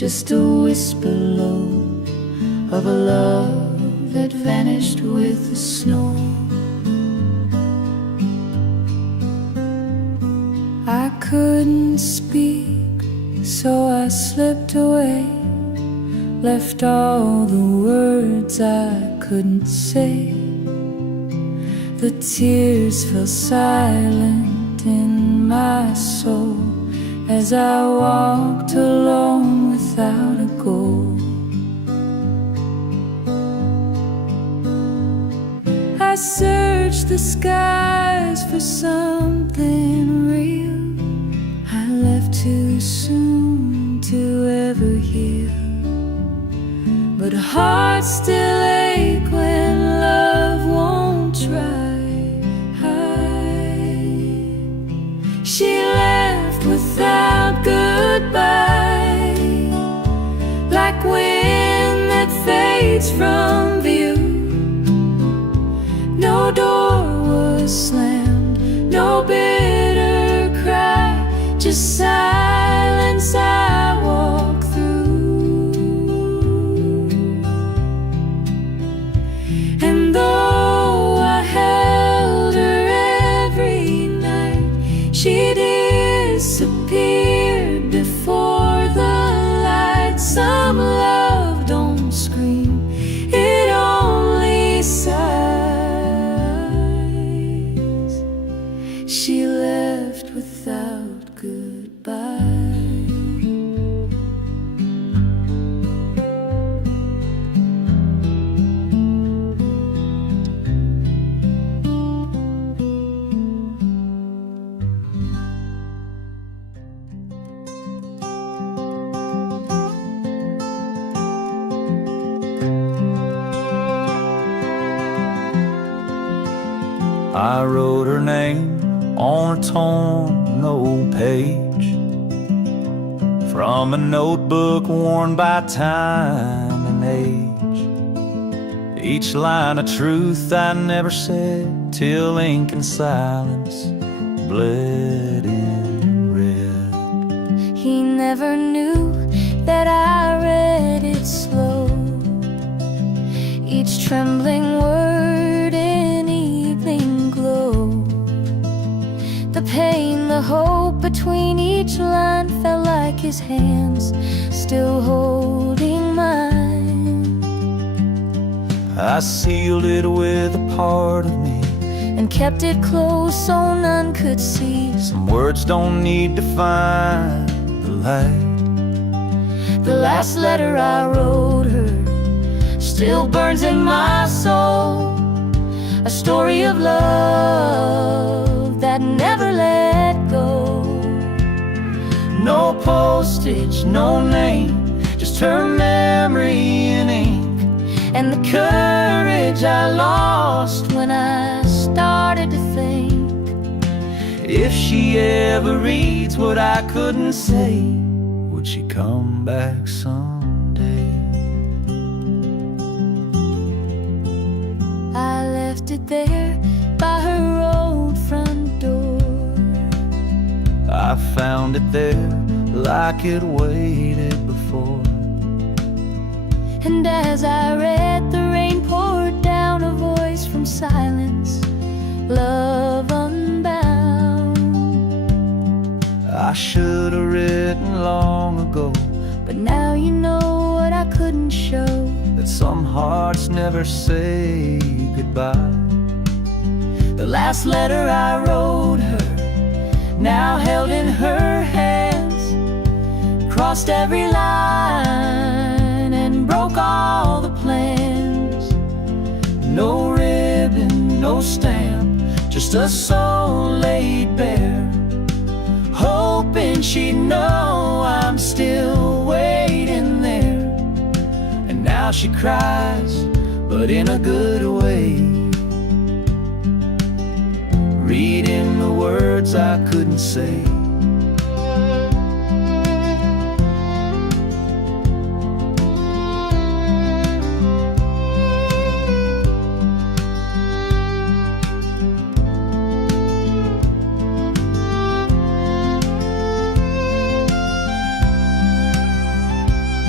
just a whisper low of a love that vanished with the snow. I couldn't speak, so I slipped away, left all the words I couldn't say. The tears fell silent in my soul as I walked alone without a goal. I searched the skies for something real. I left too soon to ever heal, but hearts still ache when love won't try. She left without goodbye, like wind that fades from view. No door was slammed, no bitter cry, just silence I walk through. And though I held her every night, she disappeared before the light. Some love don't scream, it only sighs. She left without goodbye. I wrote her name on a torn old page from a notebook worn by time and age. Each line of truth I never said till ink and silence bled in red. He never knew that I read it slow, each trembling word in evening glow. The pain, the hope between each line felt like his hands still holding mine. I sealed it with a part of me and kept it close so none could see. Some words don't need to find the light. The last letter I wrote her still burns in my soul, a story of love that never let go. No postage, no name, just her memory in ink, and the courage I lost when I started to think. If she ever reads what I couldn't say, would she come back someday? I left it there by her old front door. I found it there like it waited before. And as I read, the rain poured down, a voice from silence, love unbound. I should have written long ago, but now you know what I couldn't show, that some hearts never say goodbye. The last letter I wrote her, now held in her hands, crossed every line and broke all the plans. No ribbon, no stamp, just a soul laid bare, hoping she'd know I'm still waiting there. And now she cries, but in a good way, reading the words I couldn't say.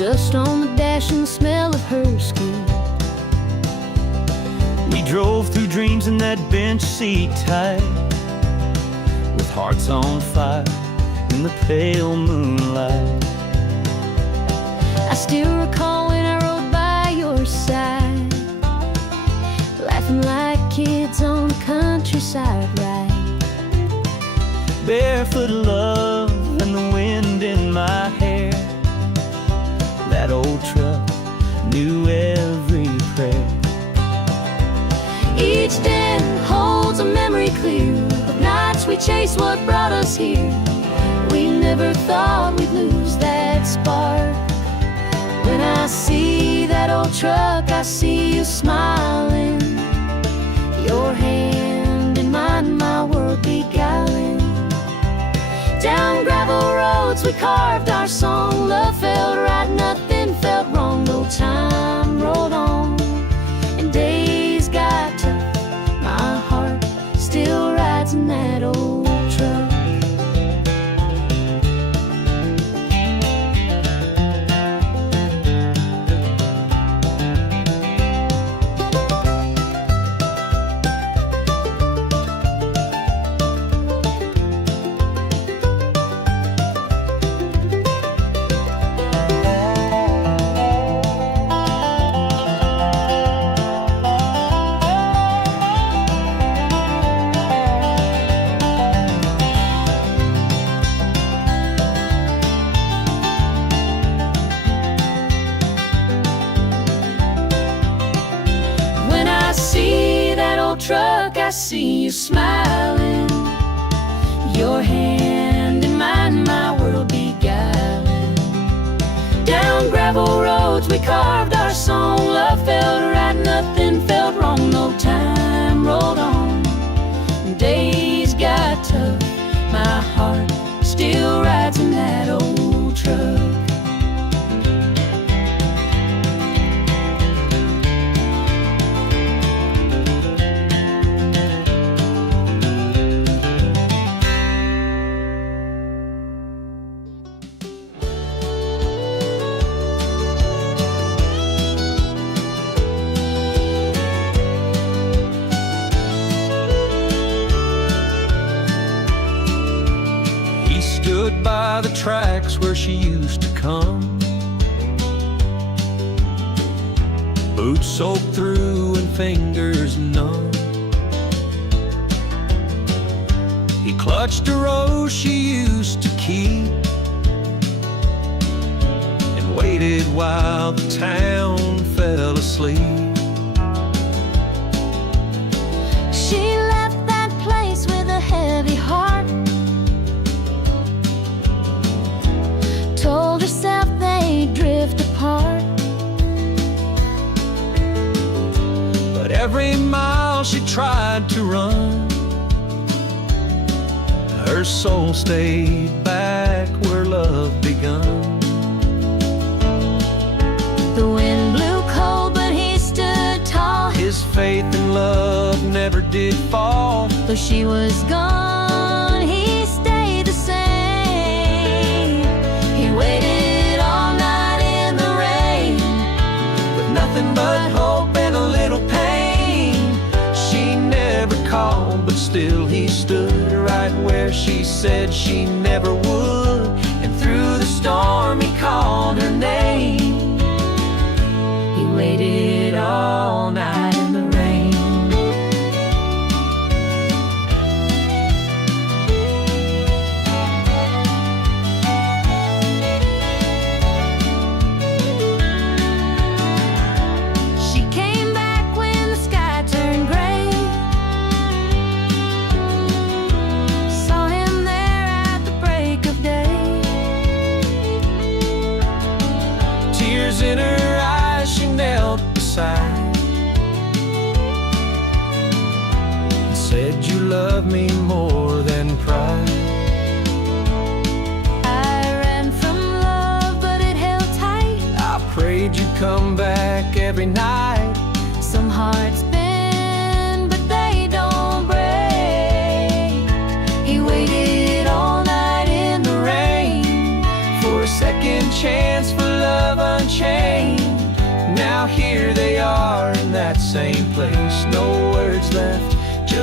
dust on the dash and the smell of her skin. We drove through dreams in that bench seat tight, with hearts on fire in the pale moonlight. I still recall when I rode by your side, laughing like kids on the countryside ride. Barefoot love and the wind in my hair. That old truck knew every prayer. Each den holds a memory clear of nights we chased what brought us here. We never thought we'd lose that spark. When I see that old truck, I see you smiling, your hand in mine, my world beguiling. Down gravel roads we carved our song. Love felt right, nothing felt wrong. No time rolled on and days got tough. My heart still rides in that old truck. Truck, I see you smiling, your hand in mine, my world beguiling. Down gravel roads we carved our song. Love felt right, nothing felt wrong. No time rolled on, days got tough. My heart still rides in that old truck. Stood by the tracks where she used to come, boots soaked through and fingers numb. He clutched a rose she used to keep and waited while the town fell asleep. She left that place with a heavy heart, told herself they'd drift apart. But every mile she tried to run, her soul stayed back where love begun. The wind blew cold, but he stood tall. His faith in love never did fall. Though she was gone, he stayed the same. He waited all night in the rain, With nothing but hope and a little pain. She never called, but still he stood right where she said she never would. And through the storm he called her name. he waited all night in the rain. She came back when the sky turned gray, saw him there at the break of day. Tears in her eyes, she knelt beside and said, "You love me more than pride." I ran from love, but it held tight. I prayed you'd come back every night. Some hearts bend, but they don't break. He waited all night in the rain For a second chance for love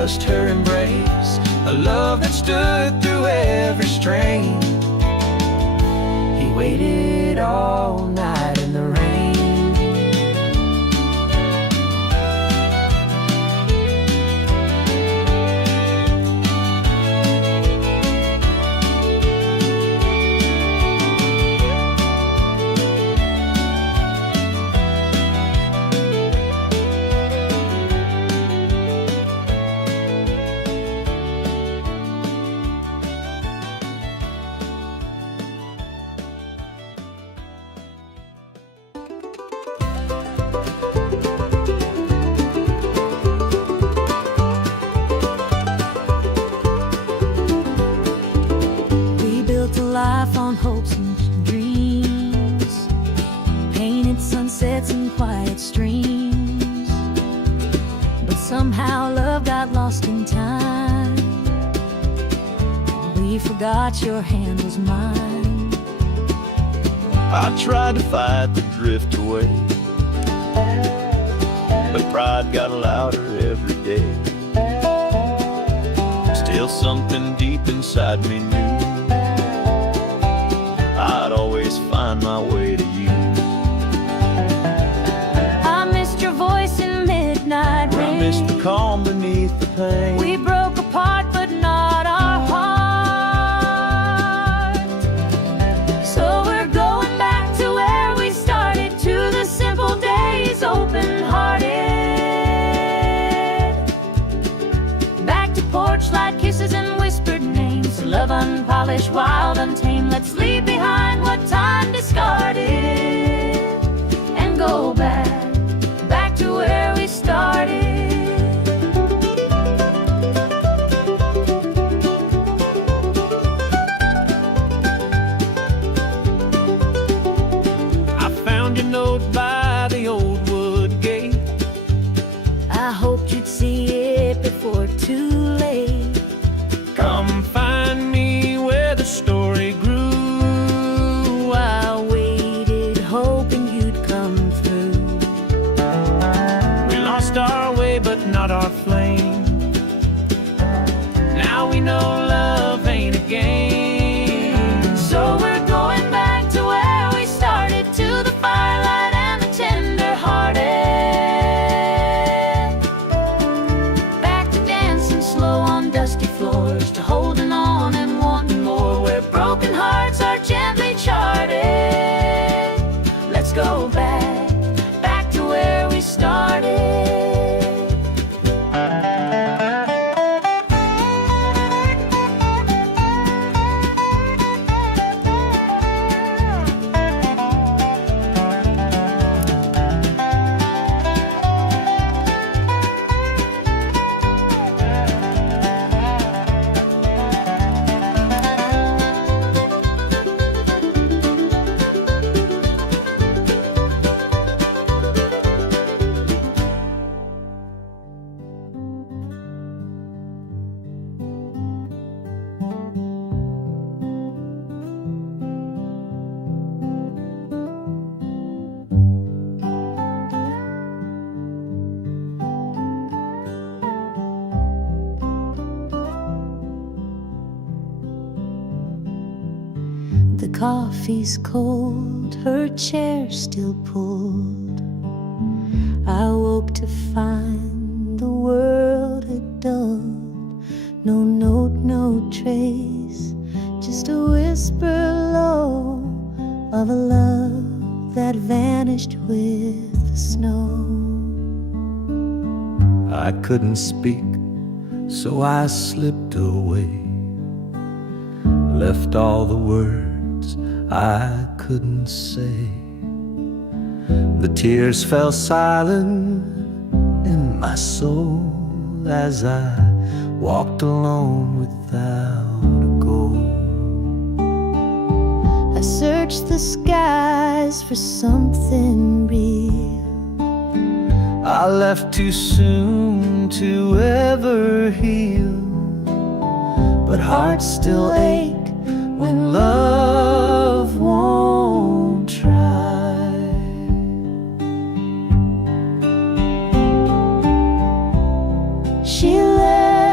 just her embrace, a love that stood through every strain. He waited all night in the rain. Life on hopes and dreams, painted sunsets and quiet streams. But somehow love got lost in time. We forgot your hand was mine. I tried to fight the drift away, but pride got louder every day. Still something deep inside me knew I'd always find my way to you. I missed your voice in midnight rain. I missed the calm beneath the pain. We broke apart but not our heart. So we're going back to where we started, to the simple days, open-hearted. Back to porch light kisses and whispered names, love unpolished, wild, untamed. Let's leave behind what time discarded and go back to where we started. I found your note by the old wood gate. I hoped you'd see it before too late. Come find me where the story grew. I waited, hoping you'd come through. We lost our way, but not our flame. Now we know love ain't a game. So we're going back to where we started, to the firelight and the tender-hearted. Back to dancing slow on dusty floors, to holding on and wanting more, where broken hearts are gently charted. Let's go back to where we started. The coffee's cold, her chair still pulled. I woke to find the world had dulled. No note, no trace, just a whisper low of a love that vanished with the snow. I couldn't speak, so I slipped away, left all the words I couldn't say. The tears fell silent in my soul as I walked alone without a goal. I searched the skies for something real. I left too soon to ever heal, but hearts still ache when love won't try. She left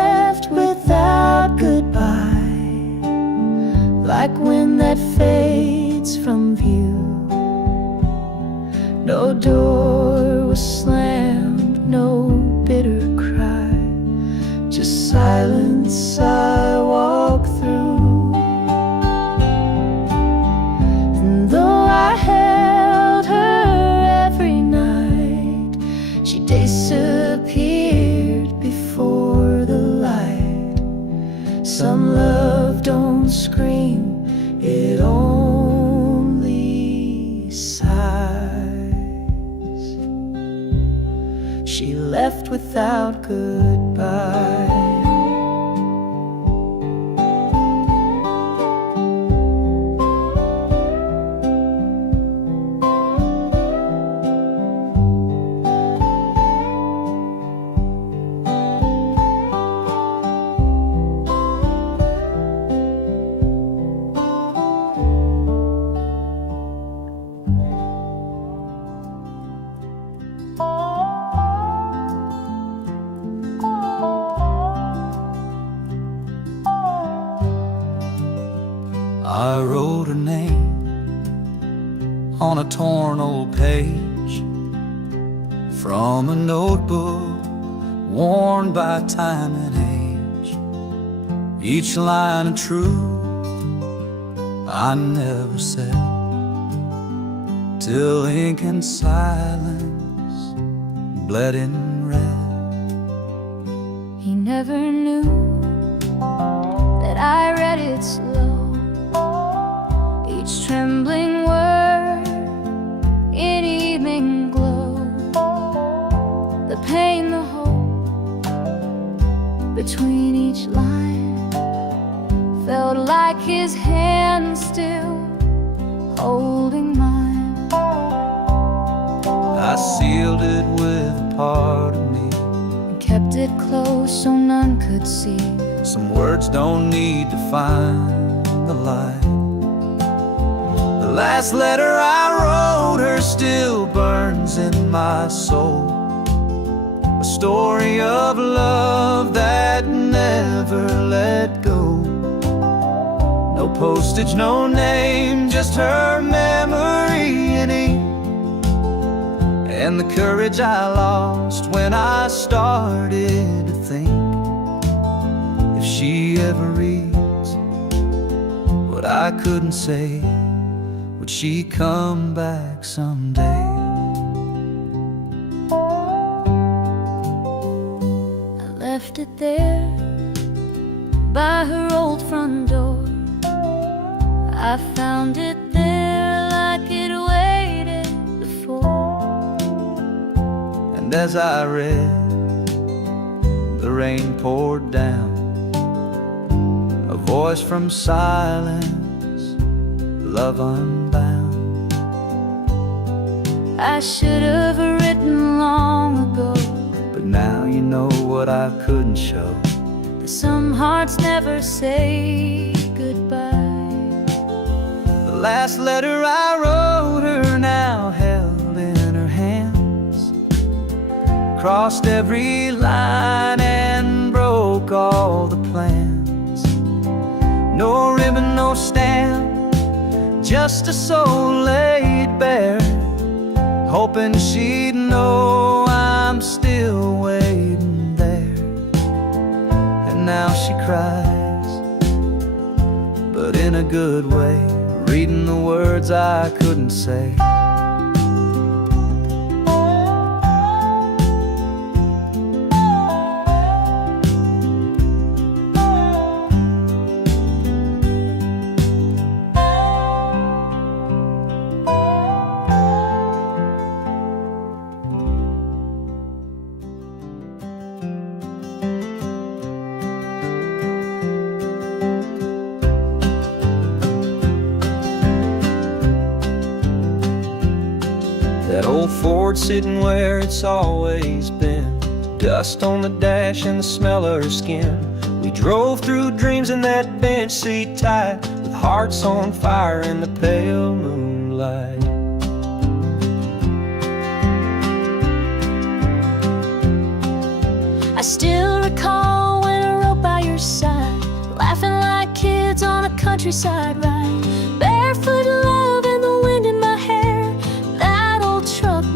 No door was slammed, no bitter cry, just silence I walk through. And though I held her every night, she disappeared before the light. Some love don't scream, it only sighs. She left without goodbye. I wrote her name on a torn old page from a notebook worn by time and age. Each line of truth I never said, till ink and silence bled in red. He never knew that I read it slow, each trembling word in evening glow. The pain, the hope between each line felt like his hand still holding mine. I sealed it with a part of me And kept it close so none could see. Some words don't need to find the light. The last letter I wrote her still burns in my soul, a story of love that never let go. No postage, no name, just her memory in ink, and the courage I lost when I started to think, if she ever reads what I couldn't say, would she come back someday? I left it there by her old front door. I found it there like it waited before. And as I read, the rain poured down, a voice from silence, love unbound. I should have written long ago, but now you know what I couldn't show, that some hearts never say goodbye. the last letter I wrote her now held in her hands, crossed every line and broke all the plans. No ribbon, no stamp, just a soul laid bare, hoping she'd know I'm still waiting there. And now she cries, but in a good way, reading the words I couldn't say. That old Ford sitting where it's always been, dust on the dash and the smell of her skin. We drove through dreams in that bench seat tight, with hearts on fire in the pale moonlight. I still recall when I rode by your side, laughing like kids on a countryside ride. Barefoot love and the wind in my hair, that old truck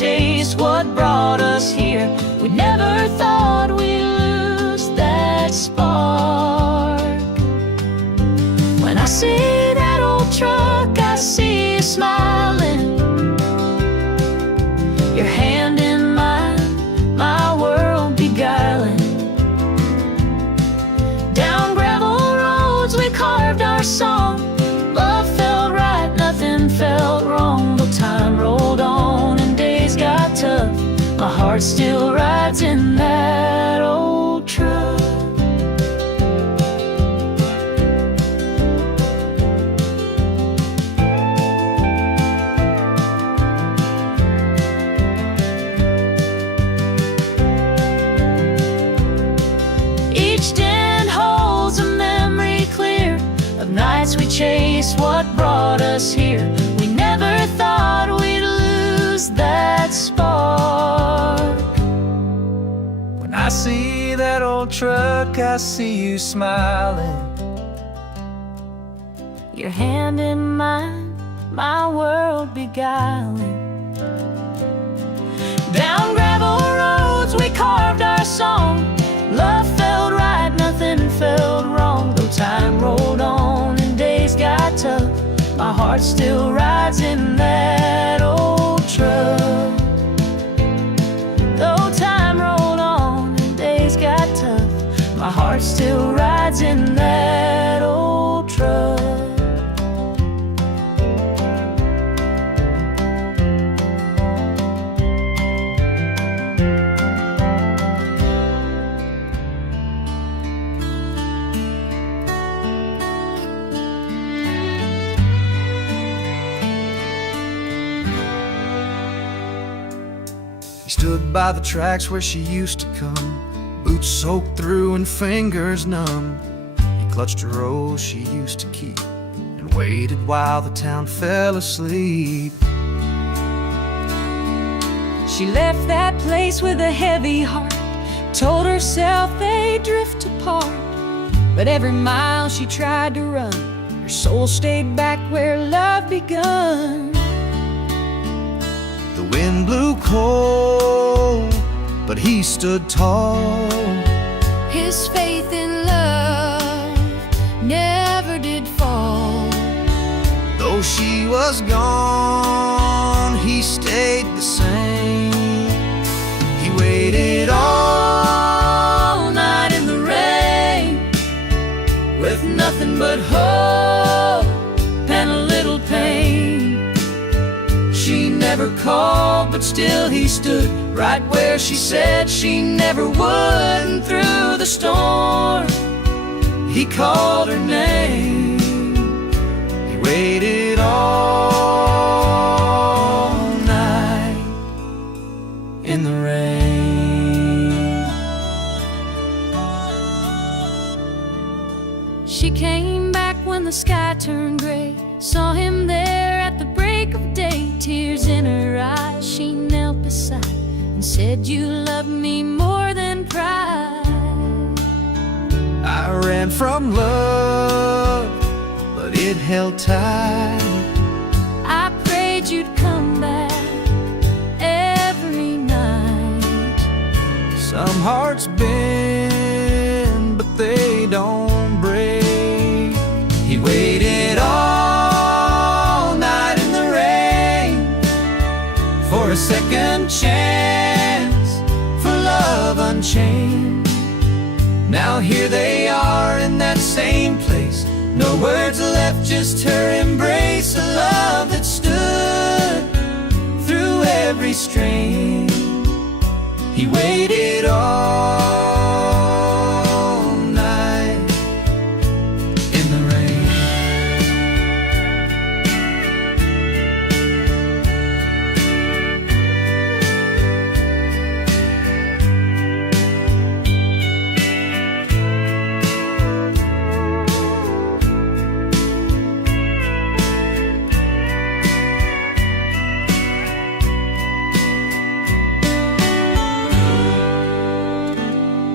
chased what brought us here. We never thought we'd lose that spark. When I see that old truck, I see you smiling, your hand in mine, my world beguiling. Down gravel roads we carved our song. Love felt right, nothing felt wrong. Though time rolled on and days got tough, my heart still rides in that old truck. Each den holds a memory clear of nights we chased what brought us here. We never thought we'd lose that spark. When I see that old truck, I see you smiling, Your hand in mine, my world beguiling. Down gravel roads we carved our song. Love felt right, nothing felt wrong. Though time rolled on and days got tough, my heart still rides in that old truck. Though time rolled on and days got tough, my heart still rides in that old truck. He stood by the tracks where she used to come, boots soaked through and fingers numb. He clutched her rose she used to keep and waited while the town fell asleep. She left that place with a heavy heart, told herself they'd drift apart. But every mile she tried to run, her soul stayed back where love begun. The wind blew cold, but he stood tall. His faith in love never did fall. Though she was gone, he stayed the same. He waited all night in the rain, With nothing but hope and a little pain. She never called, but still he stood right where she said she never would. And through the storm, he called her name. he waited all night in the rain. She came back when the sky turned gray, saw him there at the break of day. Tears in her eyes, she knelt beside and said, "You love me more than pride." I ran from love, but it held tight. I prayed you'd come back every night. Some hearts bend, but they don't break. He waited all night in the rain for a second chance, for love unchained. Now here they are in that same place, no words left, just her embrace. A love that stood through every strain. He waited all night in the rain.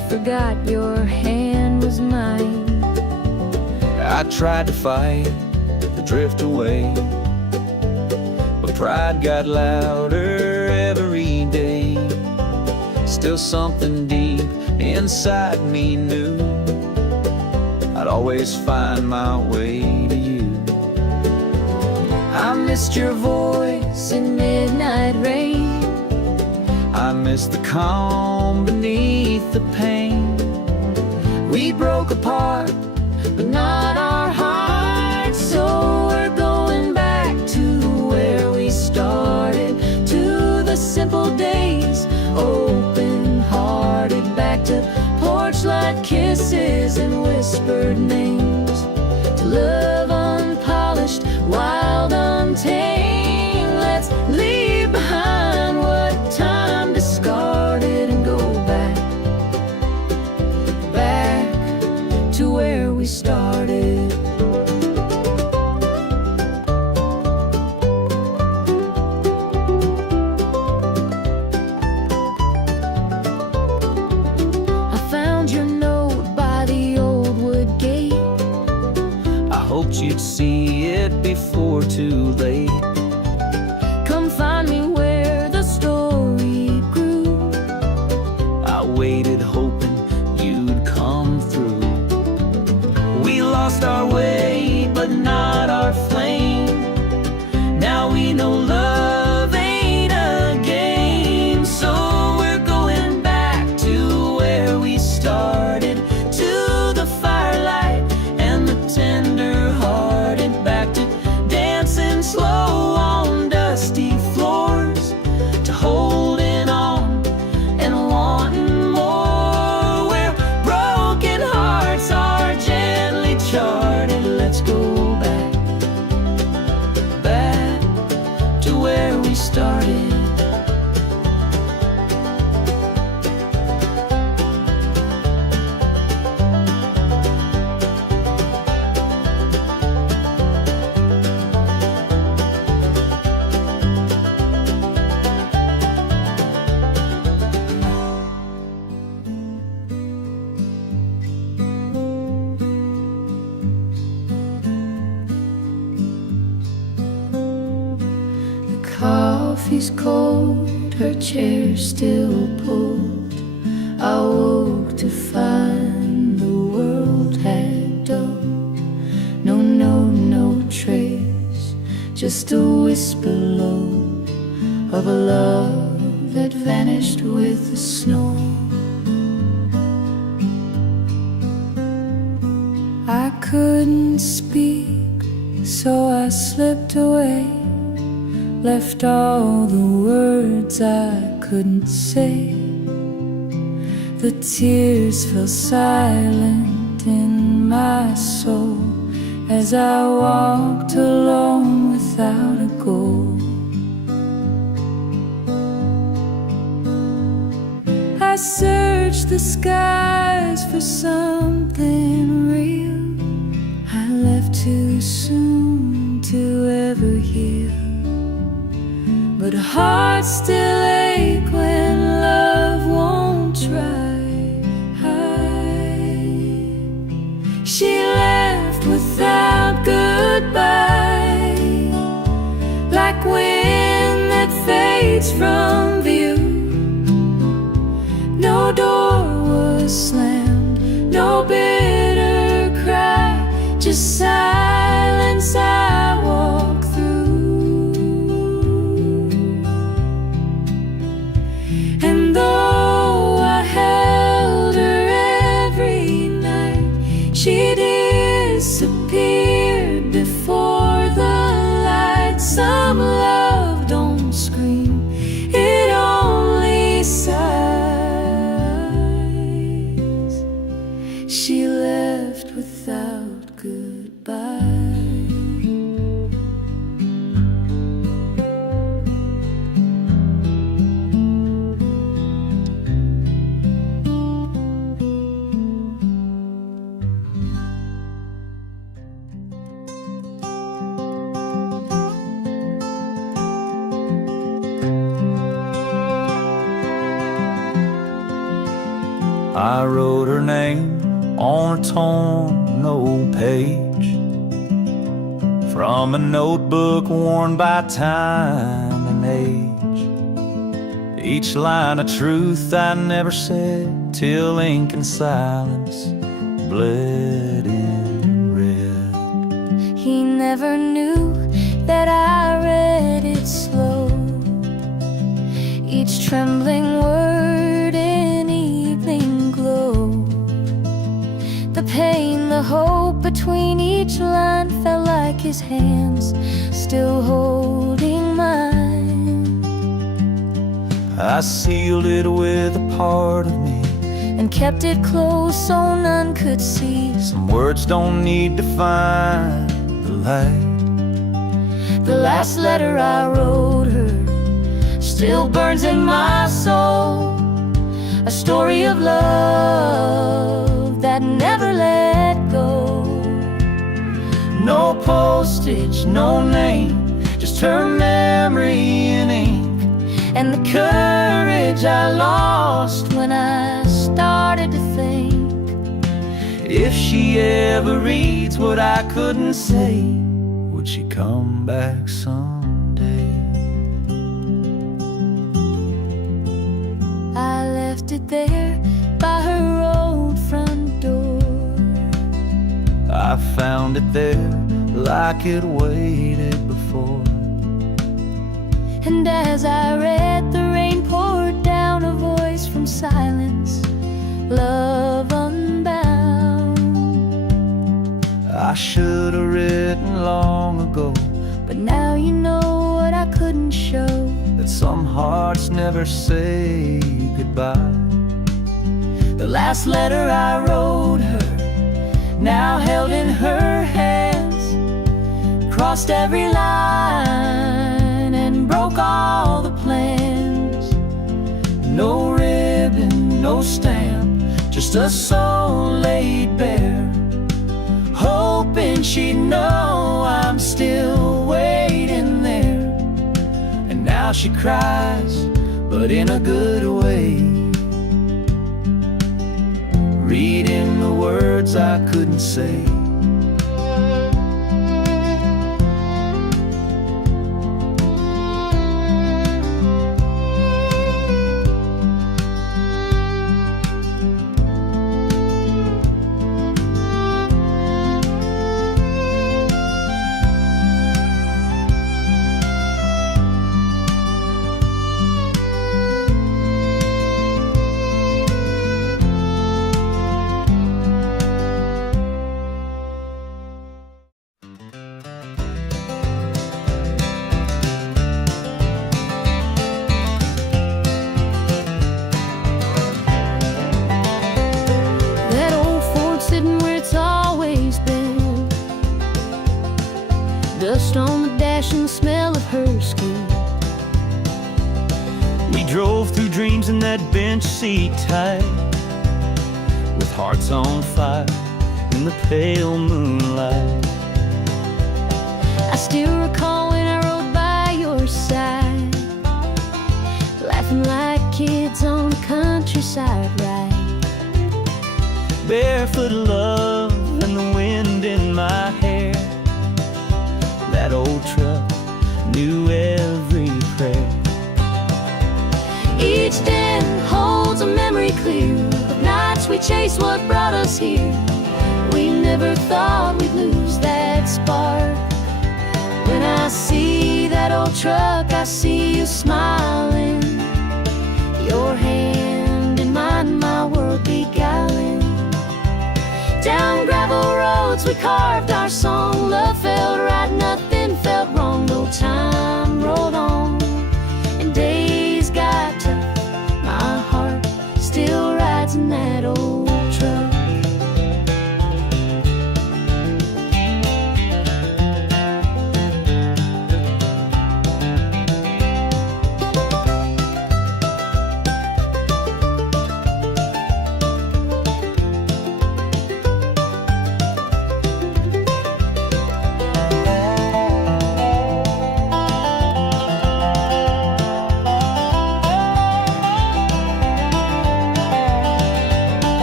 forgot your hand was mine. I tried to fight, to drift away, but pride got louder every day. Still something deep inside me knew I'd always find my way to you. I missed your voice in midnight rain. I missed the calm beneath the pain. We broke apart, but not our hearts. So we're going back to where we started, to the simple days, open-hearted, back to porch-light kisses and whispered names, to love unpolished, wild, untamed. Let's leave behind what time discarded and go back to where we started. I found your note by the old wood gate. I hoped you'd see it before too late. Come find me where the story grew. I waited hoping you'd come through. We lost our way, but not our flame. Now we know love ain't a game. So we're going back to where we started, to the firelight and the tender-hearted, back to dancing slow on dusty floors, to holding on and wanting more, where broken hearts are gently charted. Let's go back to where we started. Coffee's cold, her chair still pulled. I woke to find the world had dulled. No note, no trace, just a whisper low of a love that vanished with the snow. I couldn't speak, so I slipped away, left all the words I couldn't say. The tears fell silent in my soul as I walked alone without a goal. I searched the skies for something real. I left too soon to ever heal, but hearts still ache when love won't try. She left without goodbye, like wind that fades from view. No door was slammed, no bitter cry, just silence I walk through. And though I held her every night, she disappeared before the light. Some love don't scream, it only sighs. She left without goodbye. I wrote her name on a torn old page from a notebook worn by time and age. Each line a truth I never said till ink and silence bled in red. He never knew that I read it slow, each trembling word in evening glow. The pain, the hope between each line felt like his hands still holding mine. I sealed it with a part of me and kept it close so none could see. Some words don't need to find the light. The last letter I wrote her still burns in my soul, a story of love that never let go. No postage, no name, just her memory in ink, and the courage I lost when I started to think, if she ever reads what I couldn't say, would she come back someday? I left it there by her old front door. I found it there like it waited before. And as I read, the rain poured down, a voice from silence, love unbound. I should have written long ago, but now you know what I couldn't show, that some hearts never say goodbye. the last letter I wrote her, now held in her hands, crossed every line and broke all the plans. No ribbon, no stamp, just a soul laid bare, hoping she'd know I'm still waiting there. And now she cries, but in a good way, reading the words I couldn't say. Dust on the dash and the smell of her skin. We drove through dreams in that bench seat tight, with hearts on fire in the pale moonlight. I still recall when I rode by your side, laughing like kids on the countryside ride. Barefoot love and the wind in my hair. That old truck knew every prayer. Each den holds a memory clear of nights we chased what brought us here. We never thought we'd lose that spark. When I see that old truck, I see you smiling, your hand in mine, my world beguiling. Down gravel roads we carved our song. Love felt right, nothing felt wrong. No time rolled on and days got tough. My heart still rides in that old truck.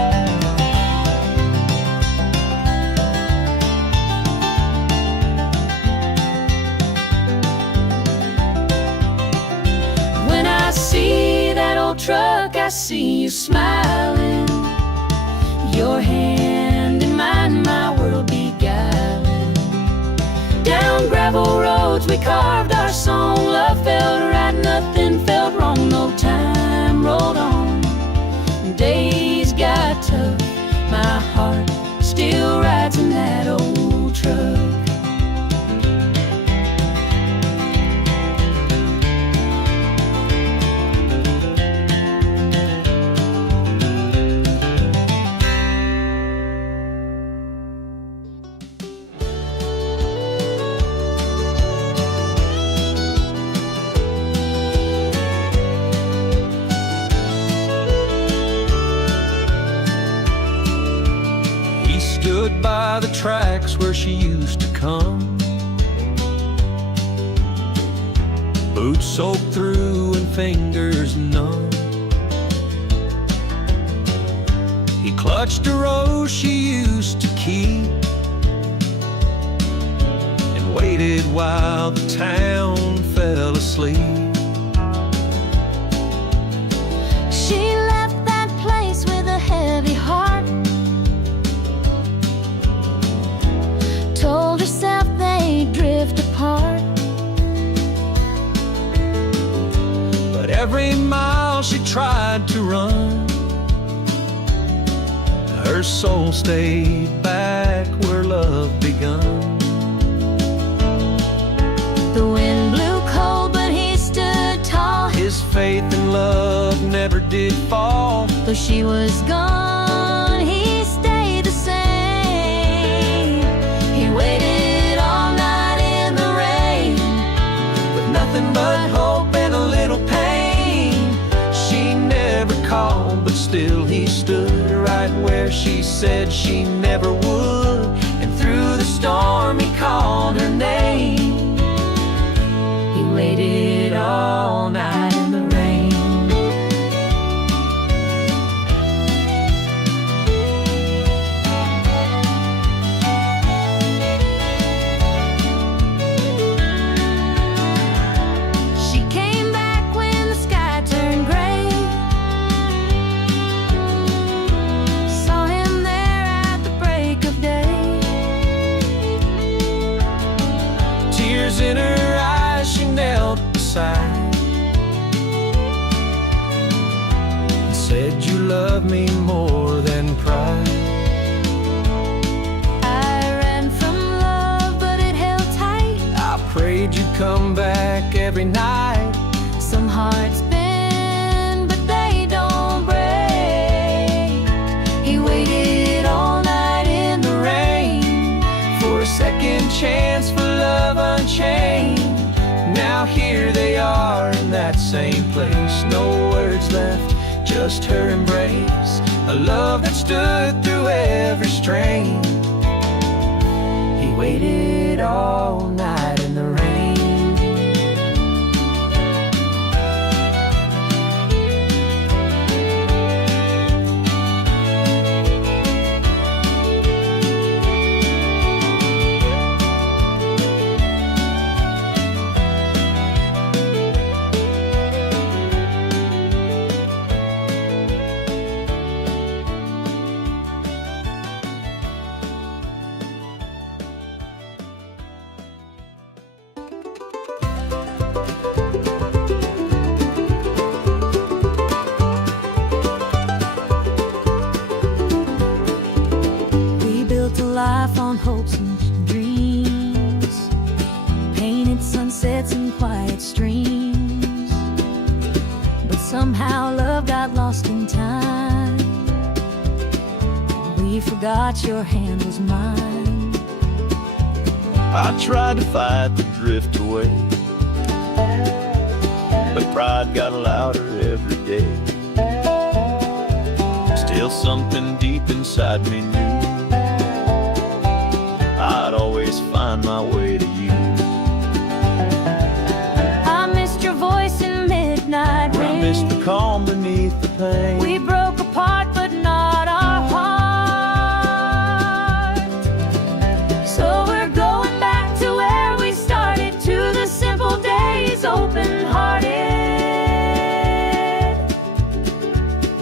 see you smiling, your hand in mine, my world beguiling. Down gravel roads we carved our song, love felt right, nothing felt wrong. No time rolled on, days got tough, my heart still rides in that old truck. Stood by the tracks where she used to come, boots soaked through and fingers numb. He clutched a rose she used to keep and waited while the town fell asleep. She left that place with a heavy heart, told herself they'd drift apart. But every mile she tried to run, her soul stayed back where love begun. The wind blew cold, but he stood tall. His faith in love never did fall. Though she was gone, he stayed the same. He waited all night in the rain, With nothing but hope and a little pain. She never called, but still he stood right where she said she never would. And through the storm he called her name. he waited all night in the rain. She came back when the sky turned gray, saw him there at the break of day. Tears in her eyes, she knelt beside and said, "You love me more than pride." I ran from love, but it held tight. I prayed you'd come back every night. Some hearts bend, but they don't break. He waited all night in the rain For a second chance for love unchained. Now here they are in that same place. No words left, just her embrace. A love that stood through every strain. He waited all night in the rain. We built a life on hopes and dreams, painted sunsets and quiet streams. But somehow love got lost in time. We forgot your hand was mine. I tried to fight the drift away, but pride got louder every day. Still something deep inside me knew I'd always find my way to you. I missed your voice in midnight I rain. missed the calm beneath the pain. We broke apart, but not our heart. So we're going back to where we started, to the simple days, open-hearted.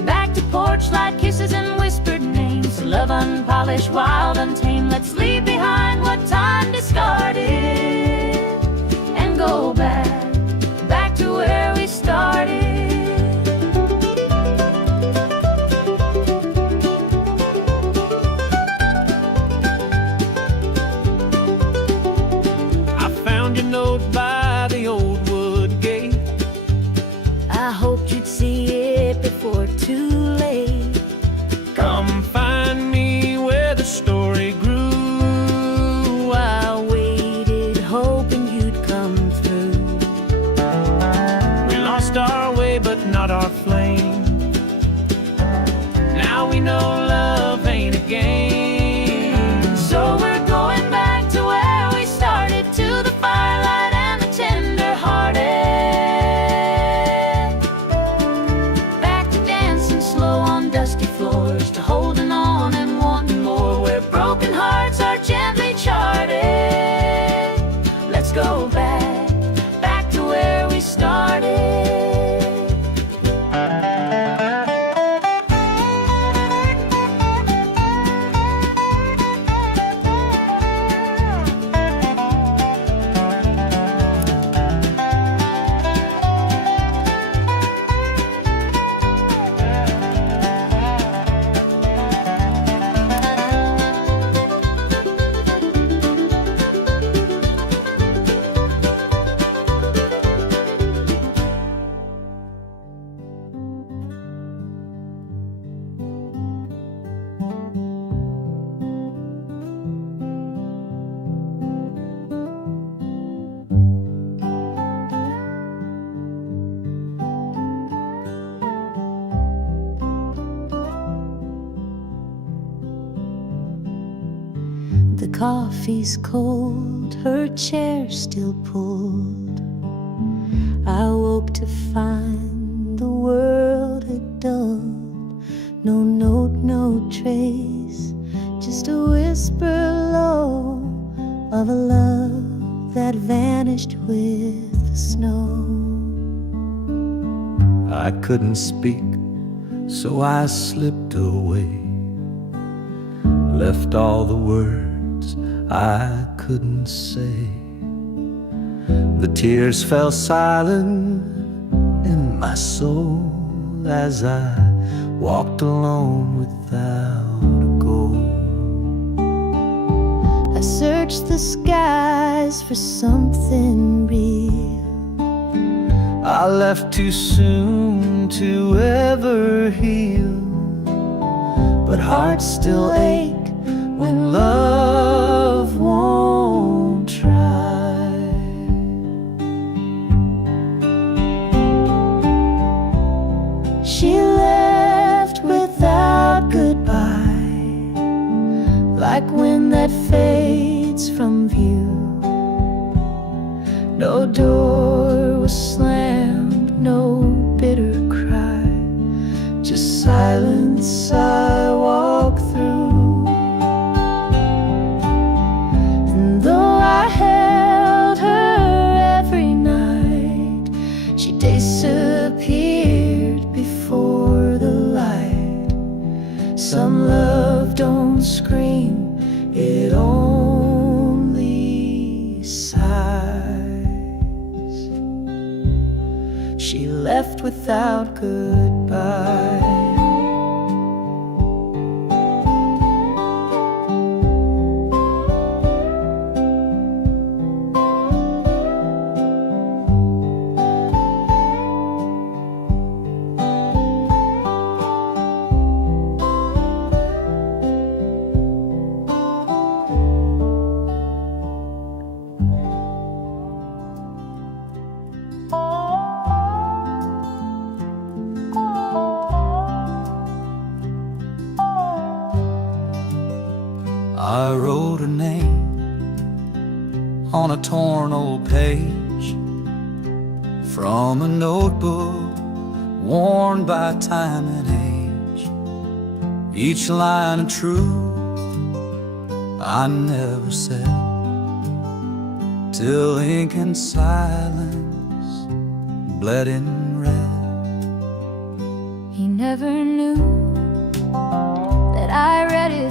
love unpolished, wild, untamed. Let's leave behind what time discarded and go back to where we started. I found your note by the old wood gate. I hoped you'd see it before too late. Come find me where the story grew. I waited, hoping you'd come through. We lost our way, but not our flame. Now we know love ain't a game. So we're going back to where we started, to the firelight and the tender-hearted. Back to dancing slow on dusty floors, to holding on and wanting more, where broken hearts are gently charted. Let's go back to where we started. The coffee's cold, her chair still pulled. I woke to find the world had dulled. No note, no trace, just a whisper low of a love that vanished with the snow. I couldn't speak, so I slipped away. Left all the words I couldn't say. The tears fell silent in my soul as I walked alone without a goal. I searched the skies for something real. I left too soon to ever heal, but hearts still ache when love won't try. She left without goodbye, like wind that fades from view. No door was slammed, no bitter cry, just silence I walk through. And though I held her every night, she disappeared before the light. Some love don't scream, it only sighs. She left without goodbye. I wrote her name on a torn old page from a notebook worn by time and age. Each line of truth I never said, till ink and silence bled in red. He never knew that I read it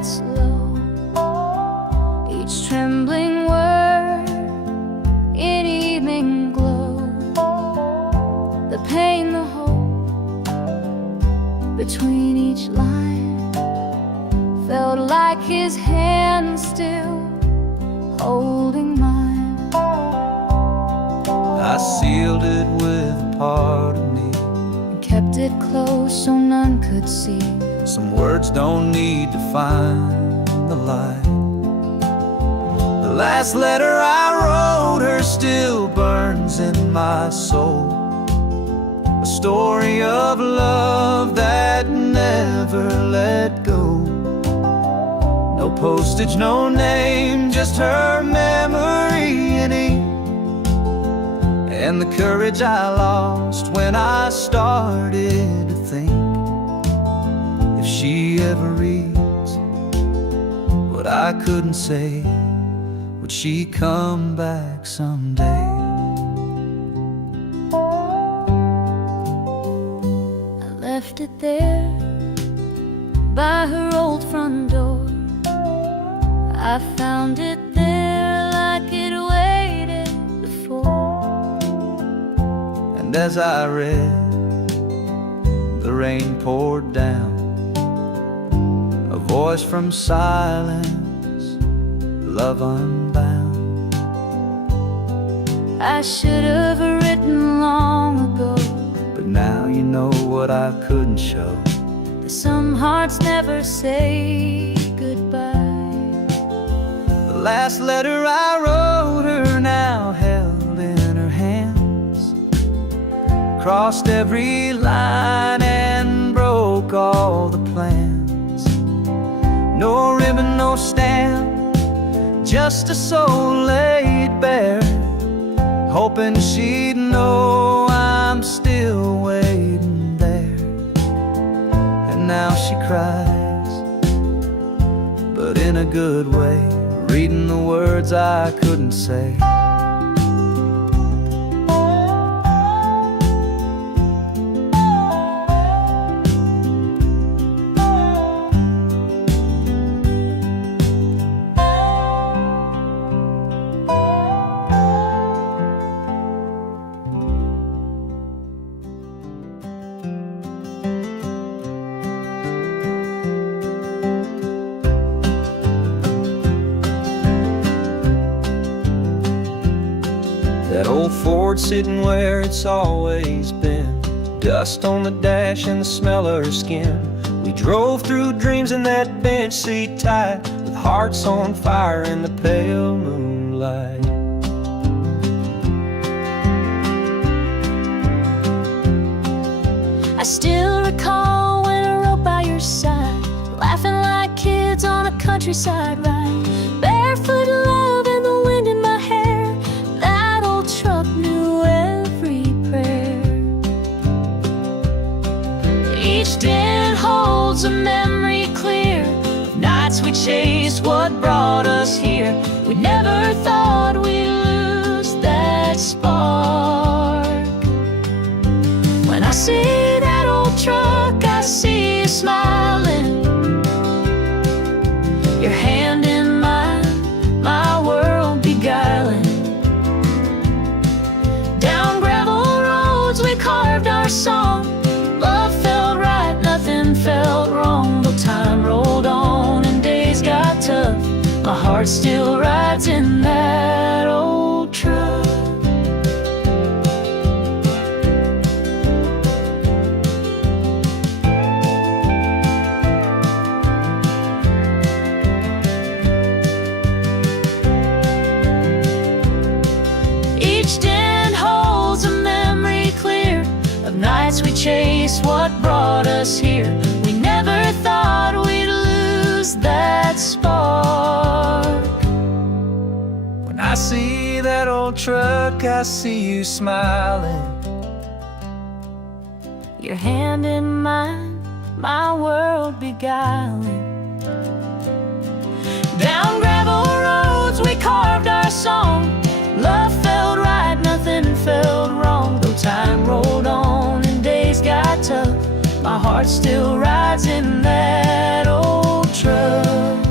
slow, each trembling word in evening glow. The pain, the hope between each line felt like his hand still holding mine. I sealed it with a part of me, And kept it close so none could see. some words don't need to find the light. The last letter I wrote her still burns in my soul, a story of love that never let go. No postage, no name, just her memory in ink, and the courage I lost when I started to think, if she ever reads what I couldn't say, would she come back someday? I left it there by her old front door. I found it there like it waited before. And as I read, the rain poured down, a voice from silence, love unbound. I should have written long ago But now you know what I couldn't show. that some hearts never say goodbye. The last letter I wrote her now held in her hands, crossed every line and broke all the plans. No ribbon, no stamp, just a soul laid bare, hoping she'd know I'm still waiting there. And now she cries, but in a good way, reading the words I couldn't say. That old Ford sitting where it's always been, dust on the dash and the smell of her skin. We drove through dreams in that bench seat tight, with hearts on fire in the pale moonlight. I still recall when I rode by your side, laughing like kids on a countryside ride, barefoot love and the wind in my hair. That old truck knew every prayer. Each dent holds a memory clear of nights we chased what brought us here. We never thought we'd lose that spark. When I see that old truck, I see you smiling, your hand in mine, my world beguiling. Down gravel roads we carved our song, love felt right, nothing felt wrong. Though time rolled on and days got tough, my heart still rides in that old truck. Each dent holds a memory clear of nights we chased what brought us here. We never thought we'd lose that spark. When I see that old truck, I see you smiling, Your hand in mine, my world beguiling. Down gravel roads we carved our song, love felt right, nothing felt wrong. Though time rolled on and days got tough, my heart still rides in that old truck.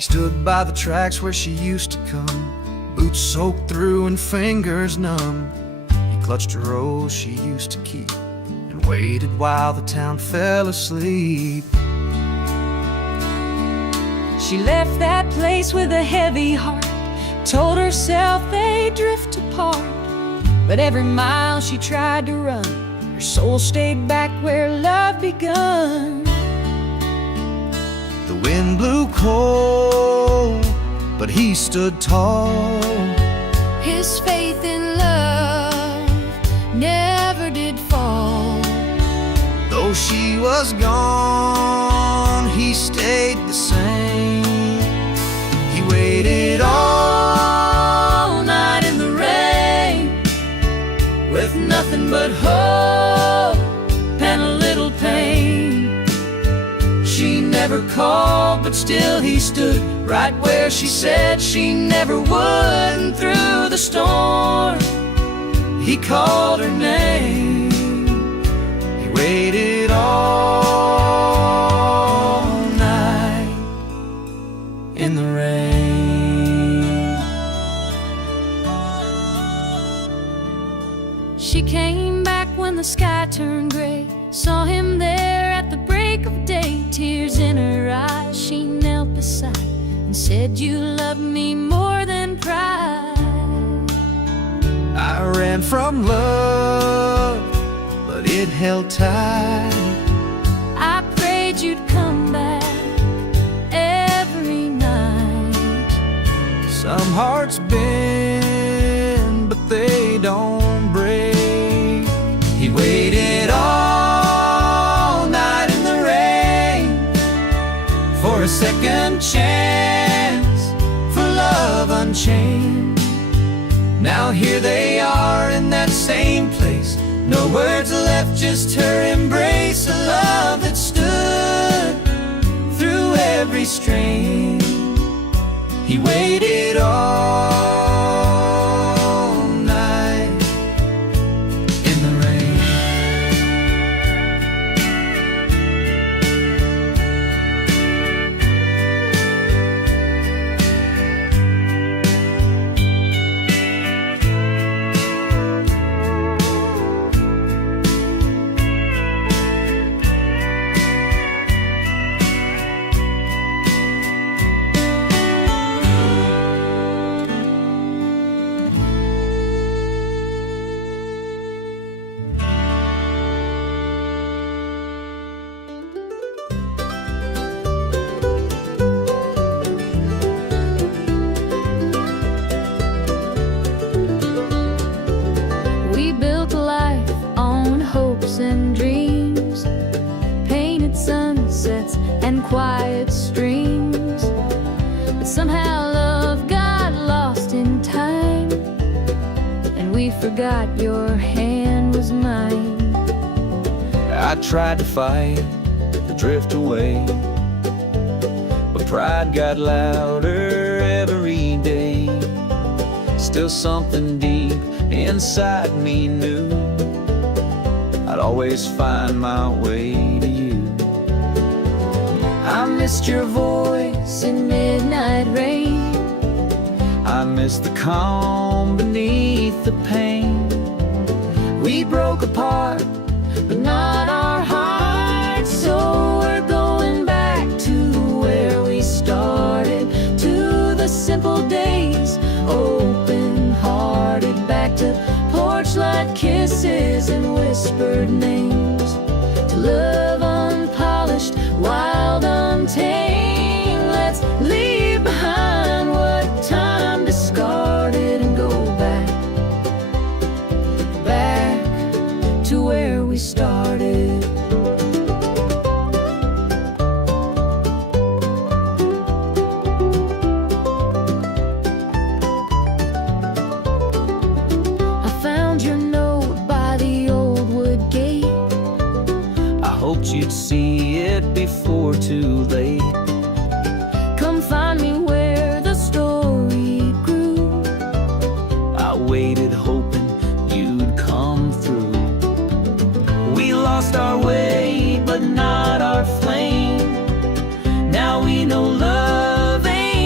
He stood by the tracks where she used to come, boots soaked through and fingers numb. He clutched a rose she used to keep and waited while the town fell asleep. She left that place with a heavy heart, told herself they'd drift apart. But every mile she tried to run, her soul stayed back where love begun. The wind blew cold, but he stood tall. His faith in love never did fall. Though she was gone, he stayed the same. He waited all night in the rain, with nothing but hope and a little pain. She never called, but still he stood right where she said she never would. And through the storm, he called her name. He waited all night in the rain. She came back when the sky turned gray, saw him there at the break of day. Tears in her eyes, she knelt beside and said, "You love me more than pride." I ran from love, but it held tight. I prayed you'd come back every night. Some hearts bend, but they don't break. He waited all night in the rain for a second chance, for love unchained. Now here they are in that same place, no words left, just her embrace. A love that stood through every strain. He waited all night in the rain. And dreams, painted sunsets and quiet streams. But somehow love got lost in time, and we forgot your hand was mine. I tried to fight, to drift away, but pride got louder every day. Still something deep inside me knew I'd always find my way to you. I missed your voice in midnight rain. I missed the calm beneath the pain. We broke apart, but not our hearts. So we're going back to where we started, to the simple days, open-hearted, back to porch-light kisses and whispered names, to love unpolished, wild, untamed. Let's leave behind what time discarded and go back to where we started. I found your note by the old wood gate. I hoped you'd see it before too late. Come find me where the story grew. I waited hoping you'd come through. We lost our way, but not our flame. Now we know love ain't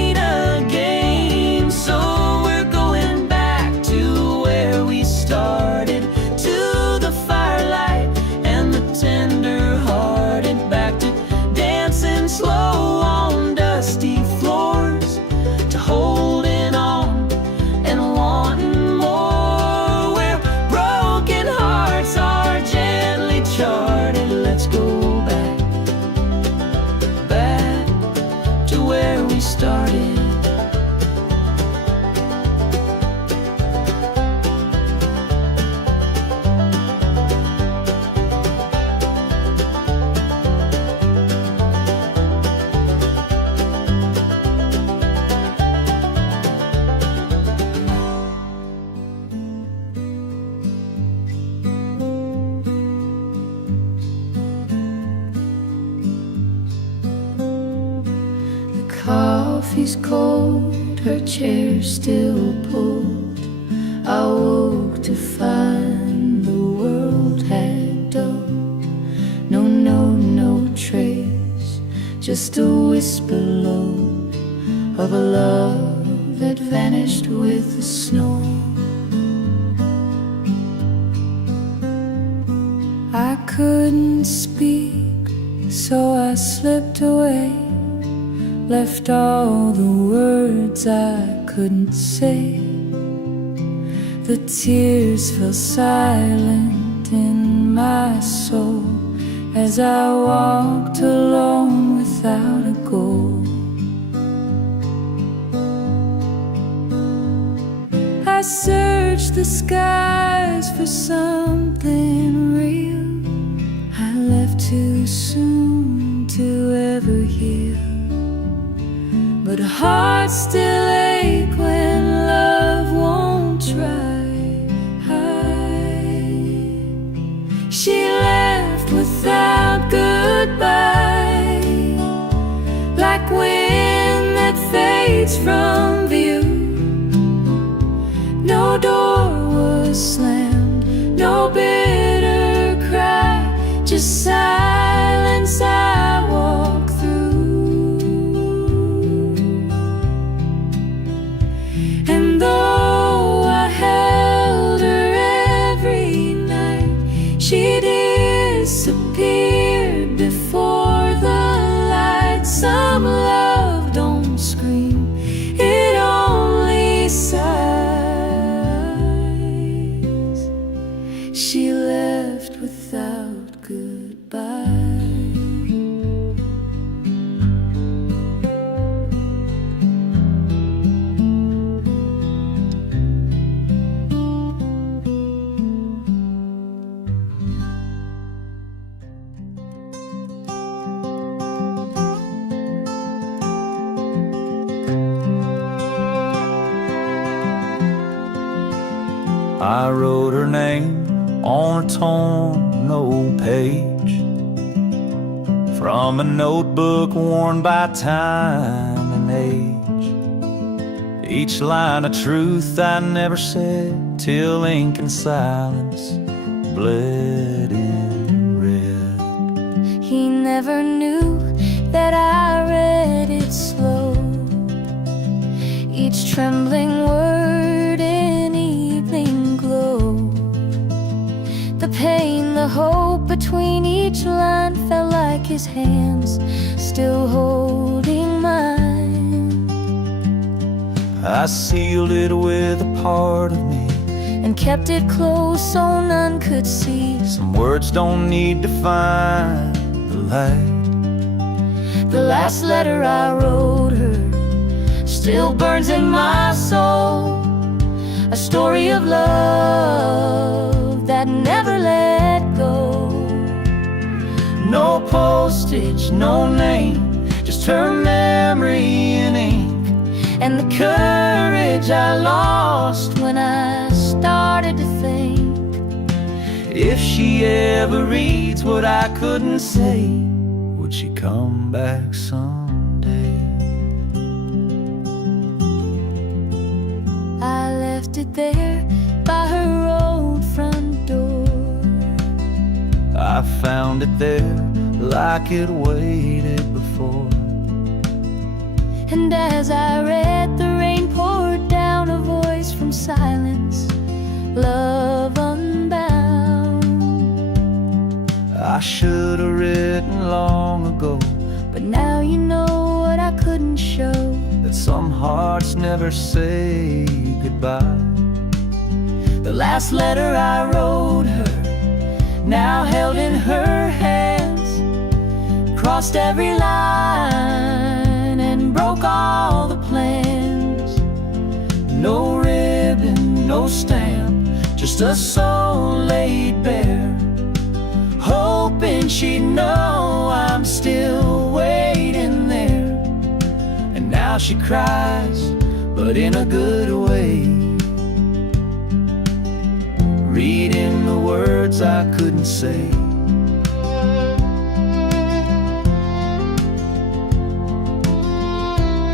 coffee's cold, her chair still pulled. I woke to find the world had dulled. No trace, just a whisper low of a love that vanished with the snow. I couldn't speak, so I slipped away, left all the words I couldn't say. The tears fell silent in my soul as I walked alone without a goal. I searched the skies for something real. I left too soon to ever heal, but hearts still ache when love won't try. She left without goodbye, like wind that fades from view. No door was slammed, no bitter cry, just silence I walk through. And though I held her every night, she disappeared before the light. Some love don't scream, it only sighs. She left without goodbye. I wrote her name on a torn old page from a notebook worn by time and age. Each line a truth I never said till ink and silence bled in red. He never knew that I read it slow, each trembling word in evening glow. The pain, the hope between each line felt like his hands still holding mine. I sealed it with a part of me and kept it close so none could see. Some words don't need to find the light. The last letter I wrote her still burns in my soul, a story of love that never let go. No postage, no name, just her memory in ink, and the courage I lost when I started to think. If she ever reads what I couldn't say, would she come back someday? I left it there by her old front door. I found it there like it waited before. And as I read, the rain poured down, a voice from silence, love unbound. I should have written long ago, but now you know what I couldn't show, that some hearts never say goodbye. The last letter I wrote her, now held in her hands, crossed every line and broke all the plans. No ribbon, no stamp, just a soul laid bare, hoping she'd know I'm still waiting there. And now she cries, but in a good way, reading the words I couldn't say.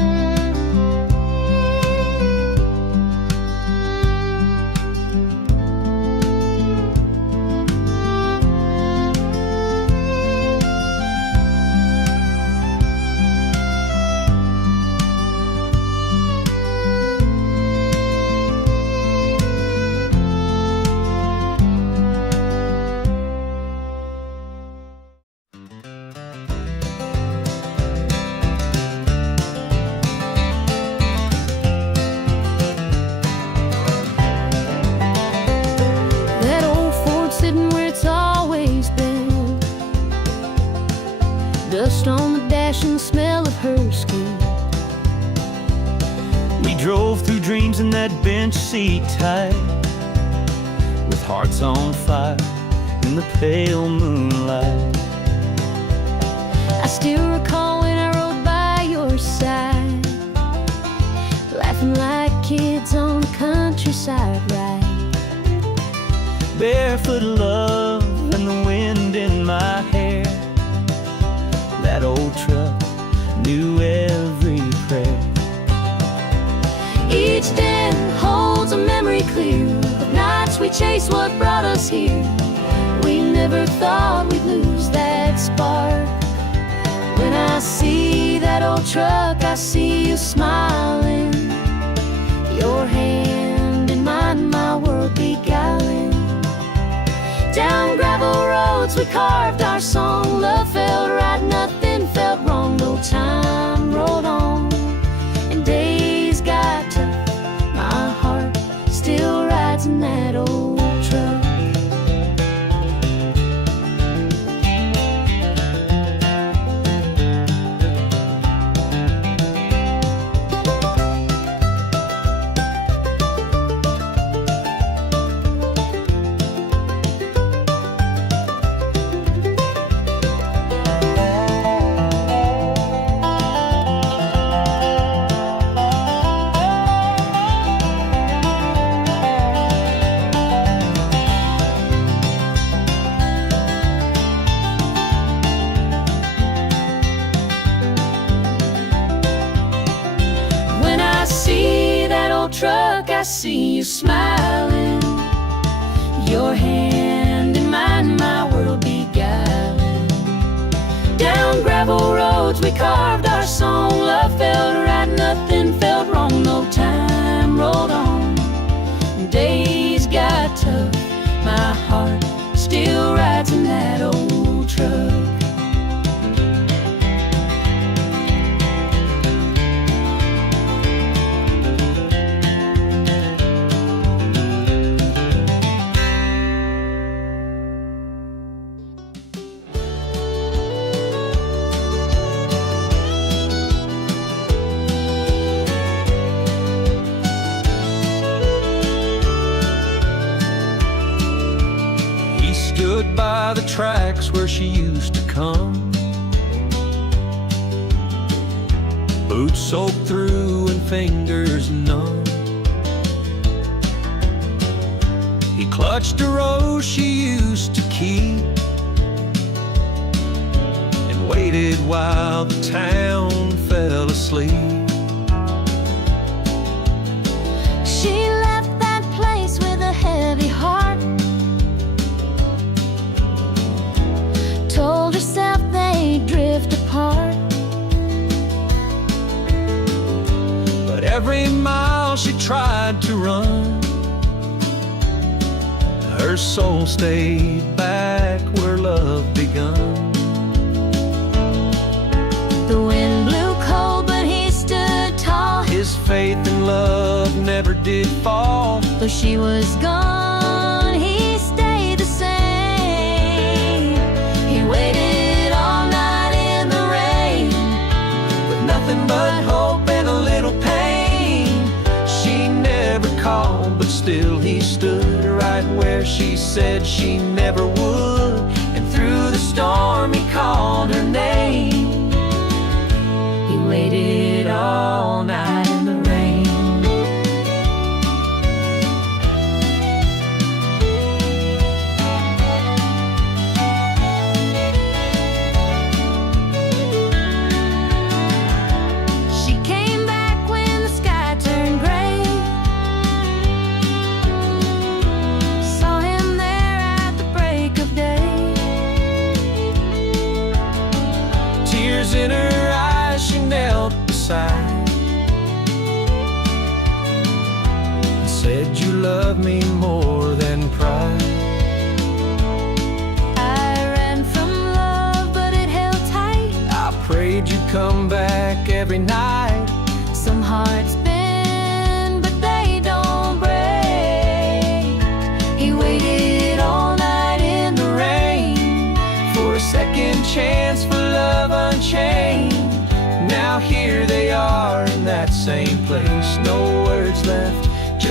that bench seat tight, with hearts on fire in the pale moonlight. I still recall when I rode by your side, laughing like kids on the countryside ride. Barefoot love and the wind in my hair. That old truck knew every prayer. Each den holds a memory clear of nights we chased what brought us here. We never thought we'd lose that spark. When I see that old truck, I see you smiling, your hand in mine, my world beguiling. Down gravel roads we carved our song. Love felt right, nothing felt wrong. No time rolled on and days got tough. My heart still rides in that old truck. Truck, I see you smiling, your hand in mine, my world beguiling. Down gravel roads we carved our song. Love felt right, nothing felt wrong. No time rolled on, days got tough. My heart still rides in that old truck. Stood by the tracks where she used to come, boots soaked through and fingers numb. He clutched a rose she used to keep and waited while the town fell asleep. She left that place with a heavy heart, told herself they'd drift apart. But every mile she tried to run, her soul stayed back where love begun. The wind blew cold, but he stood tall. His faith in love never did fall. Though she was gone, he stayed the same. He waited all night in the rain, With nothing but hope and a little pain. She never called, but still he stood right where she said she never would. And through the storm he called her name. he waited all night in the rain. She came back when the sky turned gray, saw him there at the break of day. Tears in her eyes, she knelt beside and said, "You love me more than pride." I ran from love, but it held tight. I prayed you'd come back every night. Some hearts bend, but they don't break. He waited all night in the rain For a second chance for love unchained. Now here they are in that same place. No words left,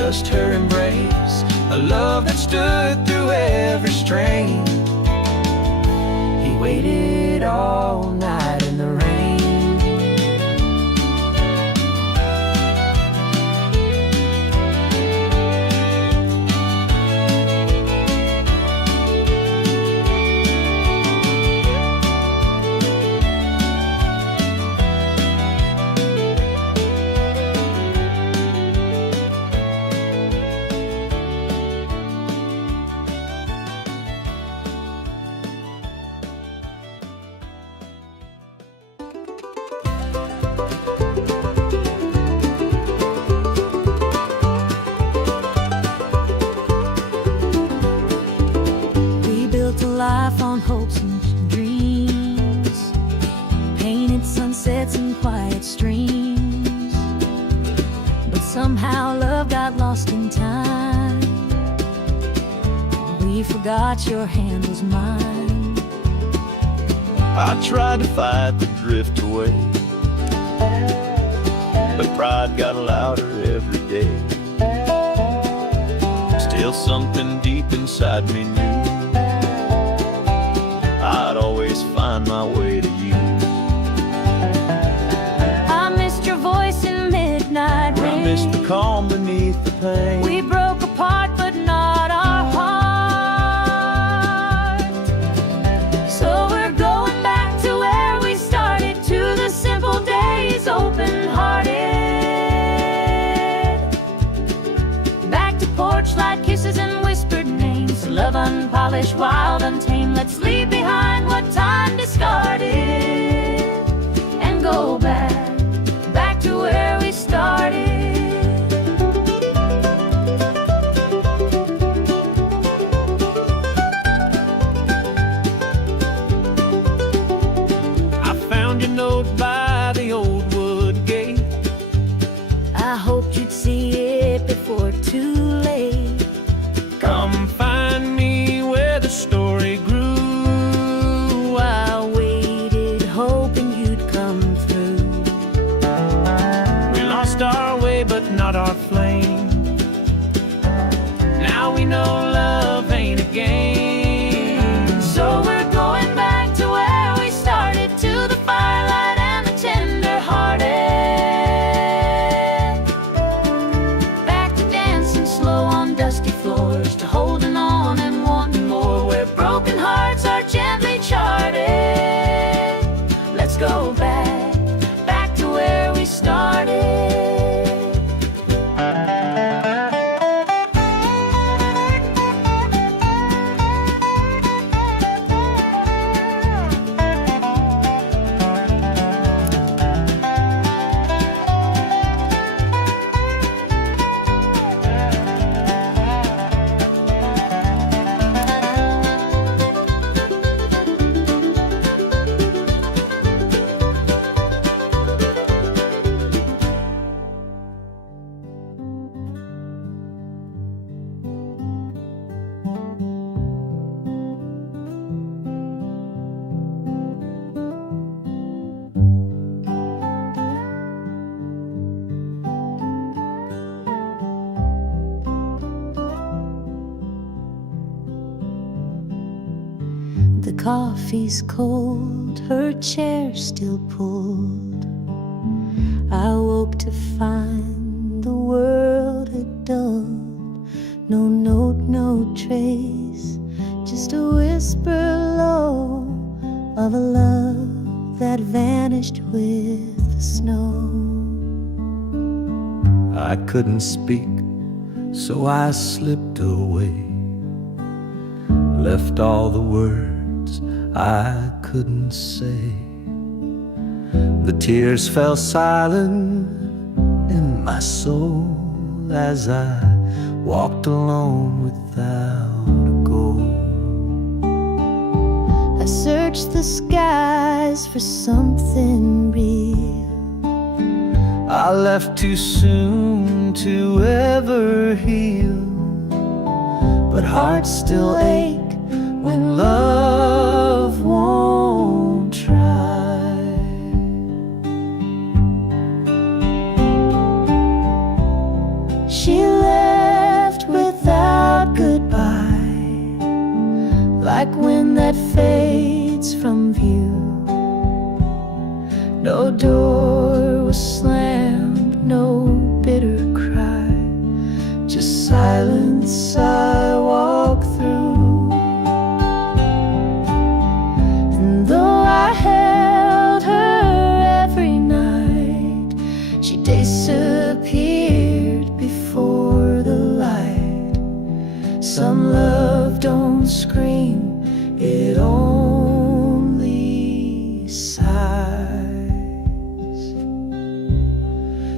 just her embrace, a love that stood through every strain. He waited all night in the rain. Life on hopes and dreams, painted sunsets and quiet streams. But somehow love got lost in time. We forgot your hand was mine. I tried to fight the drift away, but pride got louder every day. Still something deep inside me knew I'd always find my way to you. I missed your voice in midnight rain. I missed the calm beneath the pain. We broke apart but not our heart. So we're going back to where we started, to the simple days, open-hearted. Back to porch light kisses and whispered names, love unpolished, wild, untamed. Let's leave behind what time discarded and go back to where we started. I found your note by the old wood gate. I hoped you'd see it before too late. Come find me where the story grew. I waited, hoping you'd come through. We lost our way, but not our flame. Now we know love ain't a game. So we're going back to where we started, to the firelight and the tender-hearted. Back to dancing slow on dusty floors, to holding on and wanting more, where broken hearts are gently charted. Let's go back to where we started. The coffee's cold, her chair still pulled. I woke to find the world had dulled. No note, no trace, just a whisper low of a love that vanished with the snow. I couldn't speak, so I slipped away, left all the words I couldn't say. The tears fell silent in my soul as I walked alone without a goal. I searched the skies for something real. I left too soon to ever heal, but hearts still ache when love won't try. She left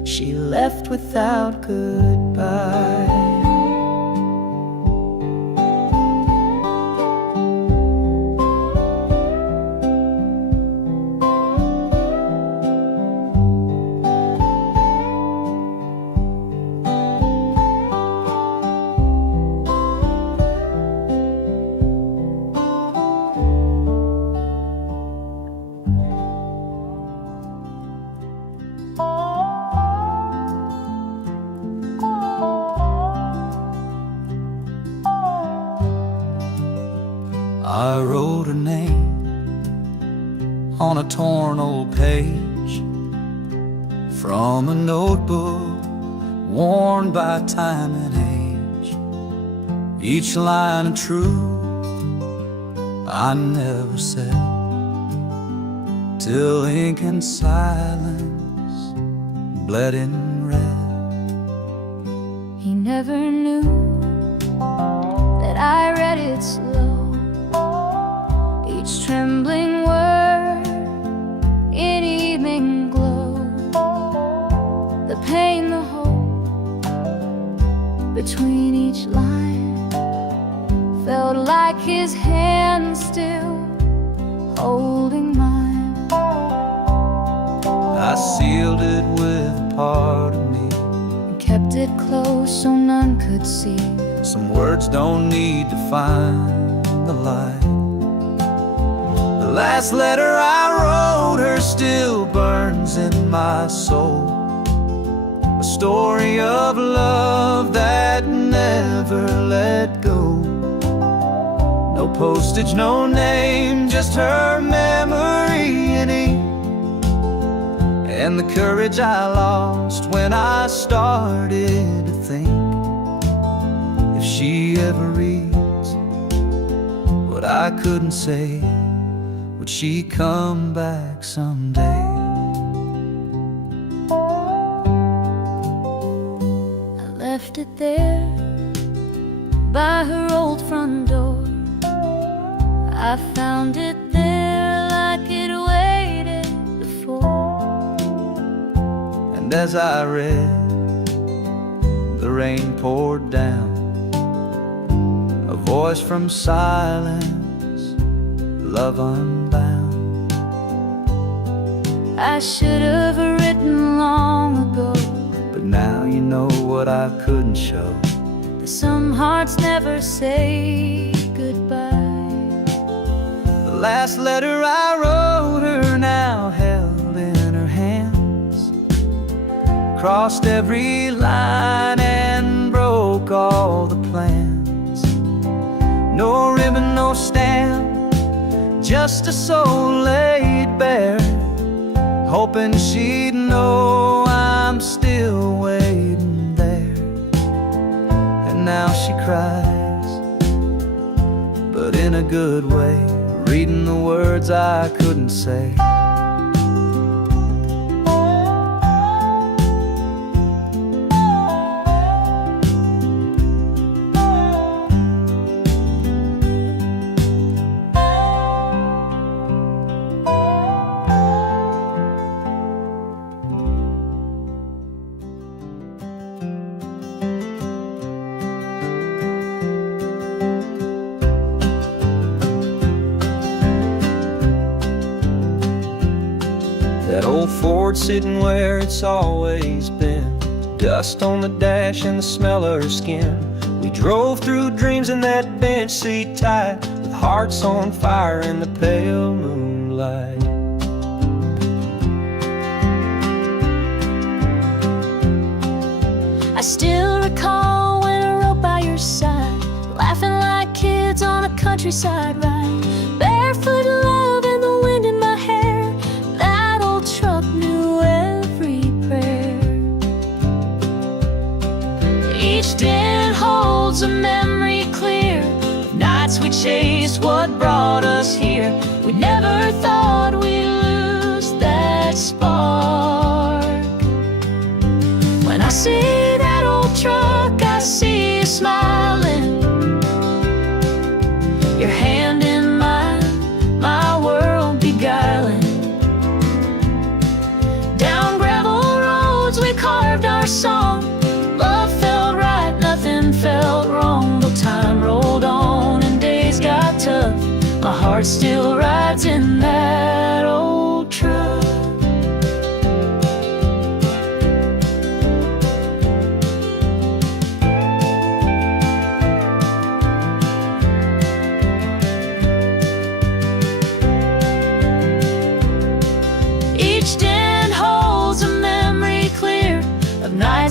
she left without goodbye. I wrote her name on a torn old page from a notebook worn by time and age. Each line of truth I never said, till ink and silence bled in red. He never knew that I read it slow, each trembling word in evening glow. The pain, the hope between each line felt like his hand still holding mine. I sealed it with a part of me And kept it close so none could see. Some words don't need to find the light. The last letter I wrote her still burns in my soul, a story of love that never let go. No postage, no name, just her memory in ink, and the courage I lost when I started to think, if she ever reads what I couldn't say, would she come back someday? I left it there by her old front door. I found it there like it waited before. And as I read, the rain poured down, a voice from silence, love unbound. I should have written long ago, but now you know what I couldn't show. that some hearts never say goodbye. The last letter I wrote her now held in her hands, crossed every line and broke all the plans. No ribbon, no stamp, just a soul laid bare, hoping she'd know I'm still waiting there. And now she cries, but in a good way, reading the words I couldn't say. That old Ford sitting where it's always been, dust on the dash and the smell of her skin. We drove through dreams in that bench seat tight, with hearts on fire in the pale moonlight. I still recall when I rode by your side, laughing like kids on a countryside ride, barefoot love and the wind in my hair. That old truck knew every prayer. Each dent holds a memory clear of nights we chased what brought us here. We never thought we'd lose that spark. When I see that old truck, I see you smiling, your hand in mine, my world beguiling. Down gravel roads we call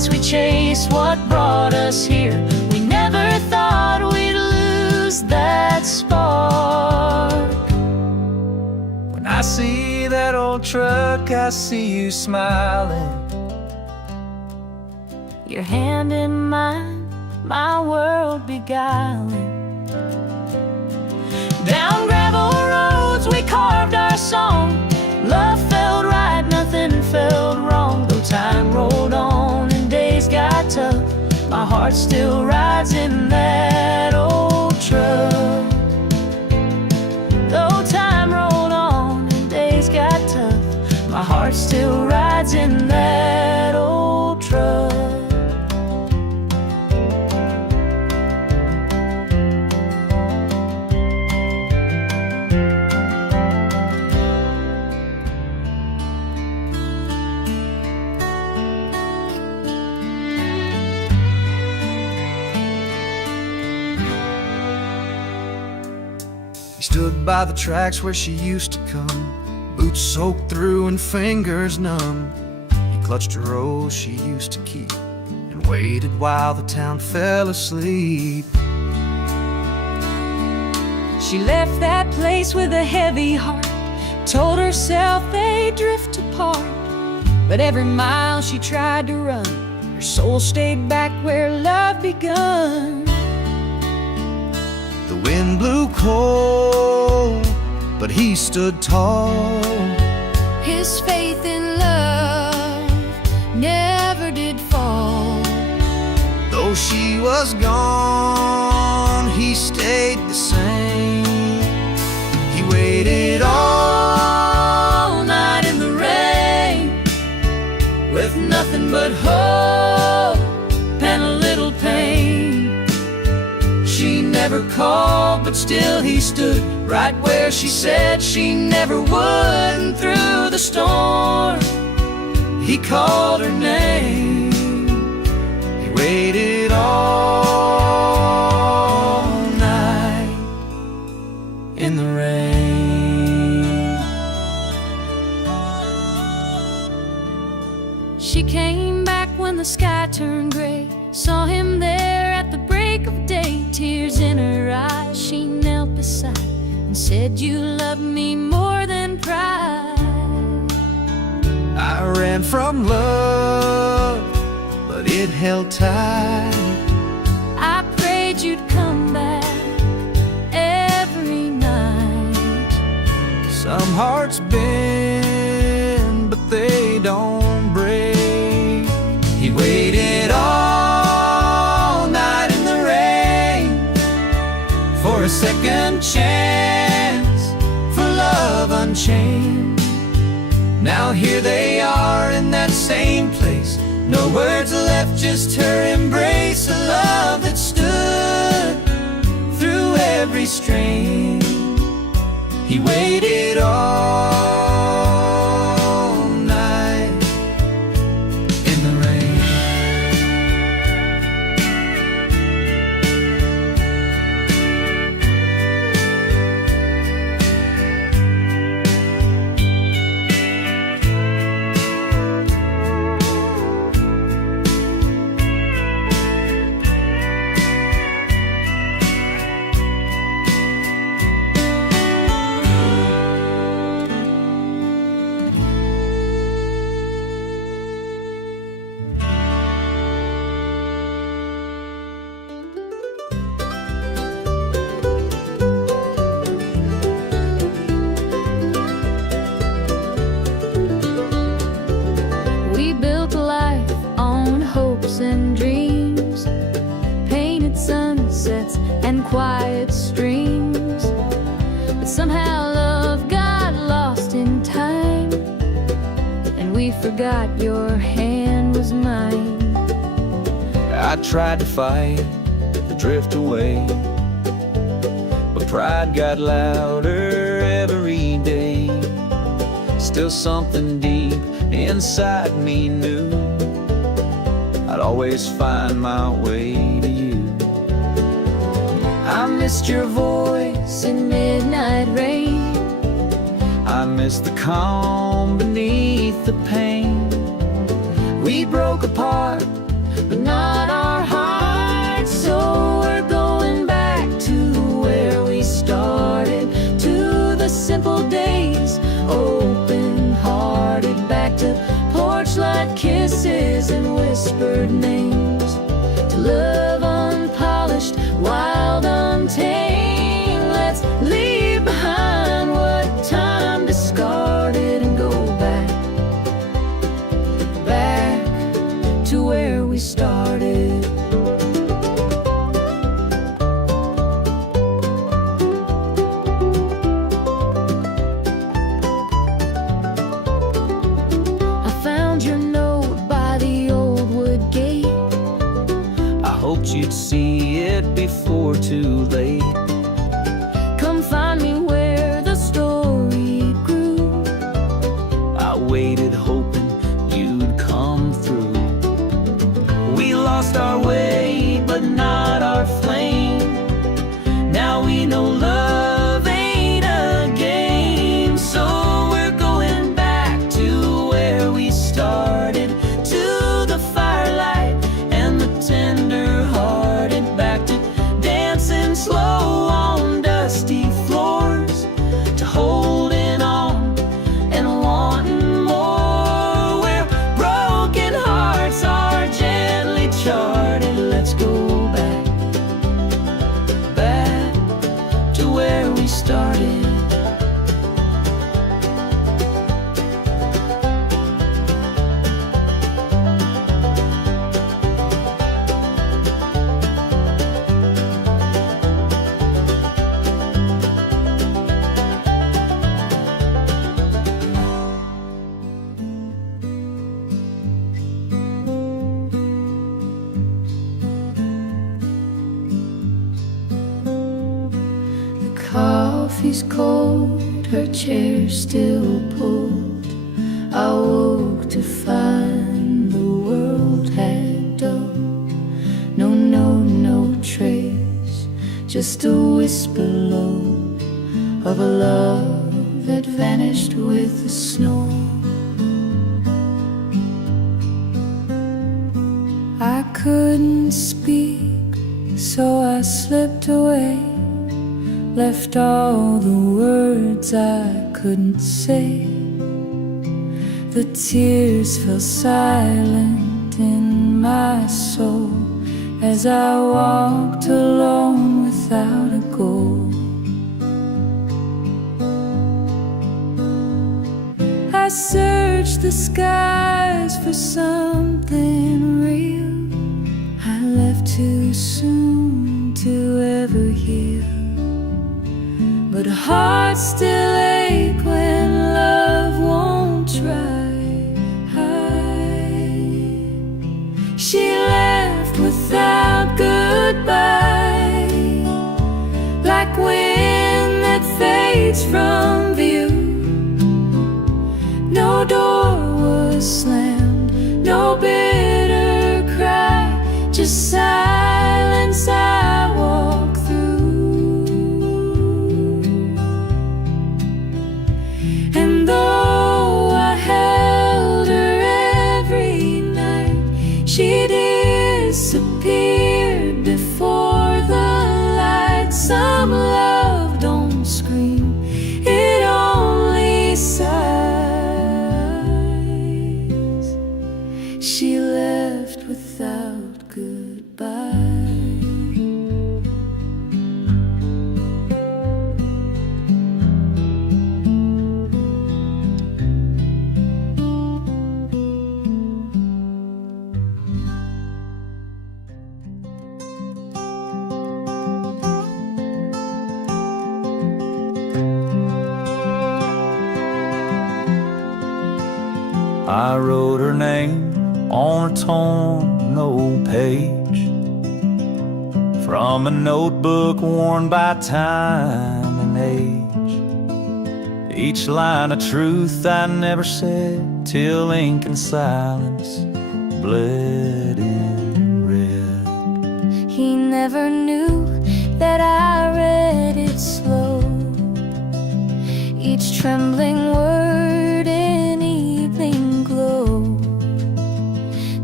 nights we chased what brought us here. We never thought we'd lose that spark. When I see that old truck, I see you smiling. Your hand in mine, my world beguiling. Down gravel roads we carved our song. Love felt right, nothing felt wrong. Though time rolled on and days got tough, my heart still rides in that old truck. Though time rolled on and days got tough, my heart still rides in that old truck. He stood by the tracks where she used to come, boots soaked through and fingers numb. He clutched a rose she used to keep and waited while the town fell asleep. She left that place with a heavy heart, told herself they'd drift apart. But every mile she tried to run, her soul stayed back where love begun. The wind blew cold, but he stood tall. His faith in love never did fall. Though she was gone, he stayed the same. He waited all night in the rain, With nothing but hope and a little pain. She never called, but still he stood right where she said she never would. And through the storm, he called her name. he waited all night In the rain, She came back when the sky turned gray, saw him there at the break of day. Tears in her eyes, she knelt beside and said, "You love me more than pride." I ran from love, but it held tight. I prayed you'd come back every night. Some hearts bend, but they don't break. He waited all night in the rain for a second chance, for love unchained. Now here they are in that same place, no words left, just her embrace. A love that stood through every strain. He waited all night in the rain. We built a life on hopes and dreams, painted sunsets and quiet streams. But somehow love got lost in time, and we forgot your hand was mine. I tried to fight, to drift away, but pride got louder every day. Still something deep inside me knew I'd always find my way to you. I missed your voice in midnight rain. I missed the calm beneath the pain. We broke apart but not our hearts. So we're going back to where we started, to the simple days, open-hearted, back to porch light kisses and whispered names, to love unpolished, wild, untamed. Let's leave behind what time discarded and go back to where we started. I found your note by the old wood gate. I hoped you'd see it before too late. Come find me where the story grew. I waited hoping you'd come through. We lost our way, but not our flame. Now we know love ain't a game. So we're going back to where we started, to the firelight and the tender-hearted, back to dancing slow on dusty floors, to holding on and wanting more, where broken hearts are gently charted. Let's go back to where we started. Coffee's cold, her chair still pulled. I woke to find the world had dulled. No note, no trace, just a whisper low of a love that vanished with the snow. I couldn't speak, so I slipped away, left all the words I couldn't say. The tears fell silent in my soul as I walked alone without a goal. I searched the skies for something real. I left too soon to ever heal, but hearts still ache when love won't try. She left without goodbye, like wind that fades from view. No door was slammed, no bitter cry, just silence I walk through. And though I held her every night, she disappeared before the light. Some love don't scream, it only sighs. She left without goodbye. I wrote her name on a torn old page from a notebook worn by time and age. Each line a truth I never said, till ink and silence bled in red. He never knew that I read it slow, each trembling word in evening glow.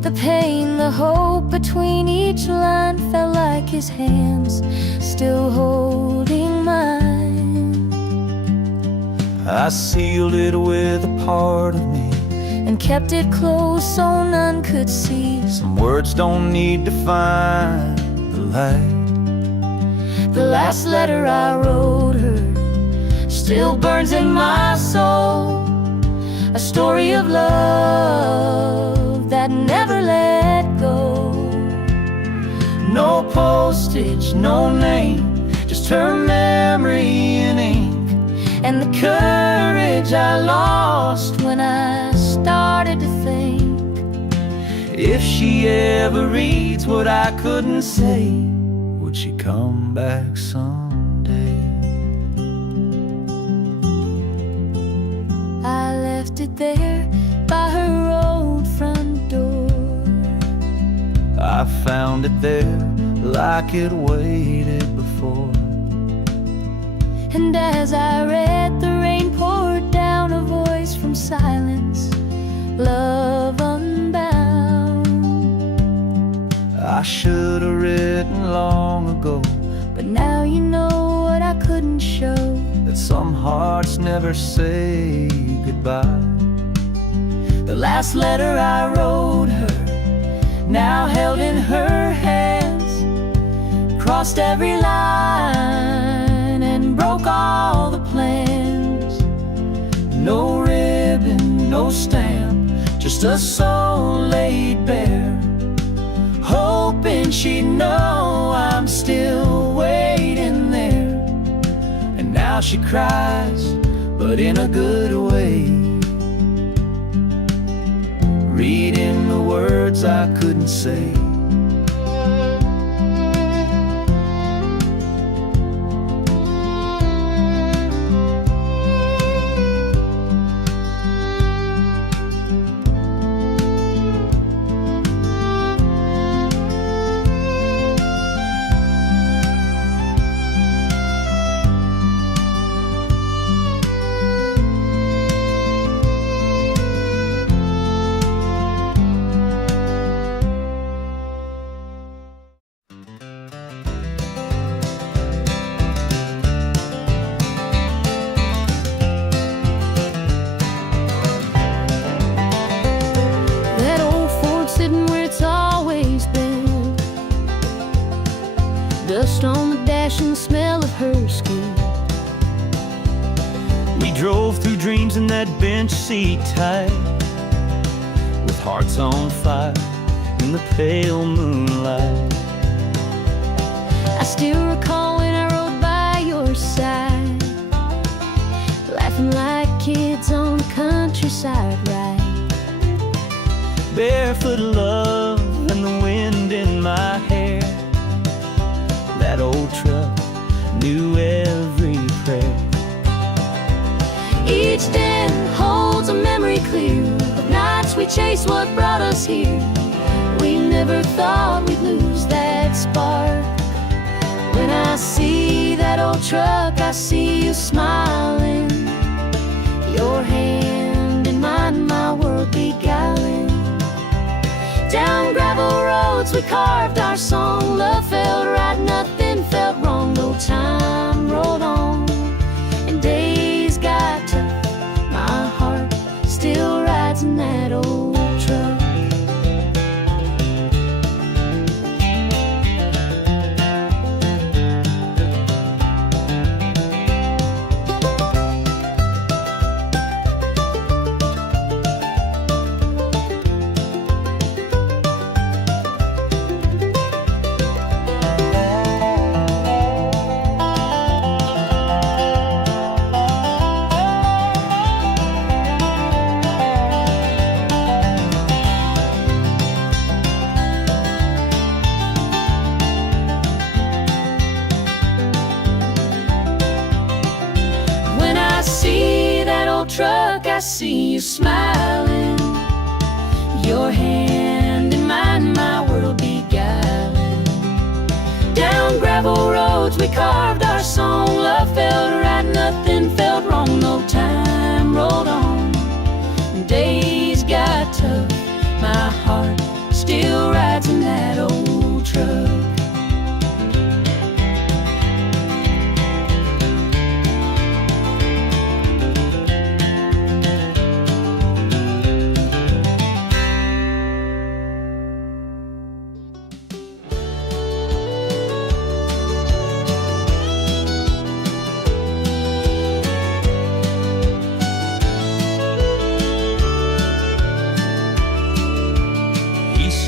The pain, the hope between each line felt like his hands still holding mine. I sealed it with a part of me and kept it close so none could see. Some words don't need to find the light. The last letter I wrote her still burns in my soul. A story of love that never let go. No postage, no name, just her memory in ink, and the courage I lost when I started to think, if she ever reads what I couldn't say, would she come back someday? I left it there by her old front door. I found it there like it waited before. And as I read, the rain poured down, a voice from silence, love unbound. I should have written long ago, but now you know what I couldn't show, that some hearts never say goodbye. The last letter I wrote her, now held in her hands, crossed every line and broke all the plans. No ribbon, no stamp, just a soul laid bare, hoping she'd know I'm still waiting there. And now she cries, but in a good way, reading the words I couldn't say. Dust on the dash and the smell of her skin. We drove through dreams in that bench seat tight, with hearts on fire in the pale moonlight. I still recall when I rode by your side, laughing like kids on the countryside ride. Barefoot love and the wind in my hair. That old truck knew every prayer. Each den holds a memory clear of nights we chased what brought us here. We never thought we'd lose that spark. When I see that old truck, I see you smiling, your hand in mine, my world beguiling. Down gravel roads we carved our song. Love felt right, nothing felt wrong. No time rolled on and days got tough. My heart still rides in that old truck. Truck, I see you smiling, your hand in mine, my world beguiling. Down gravel roads we carved our song. Love felt right, nothing felt wrong. No time rolled on and days got tough. My heart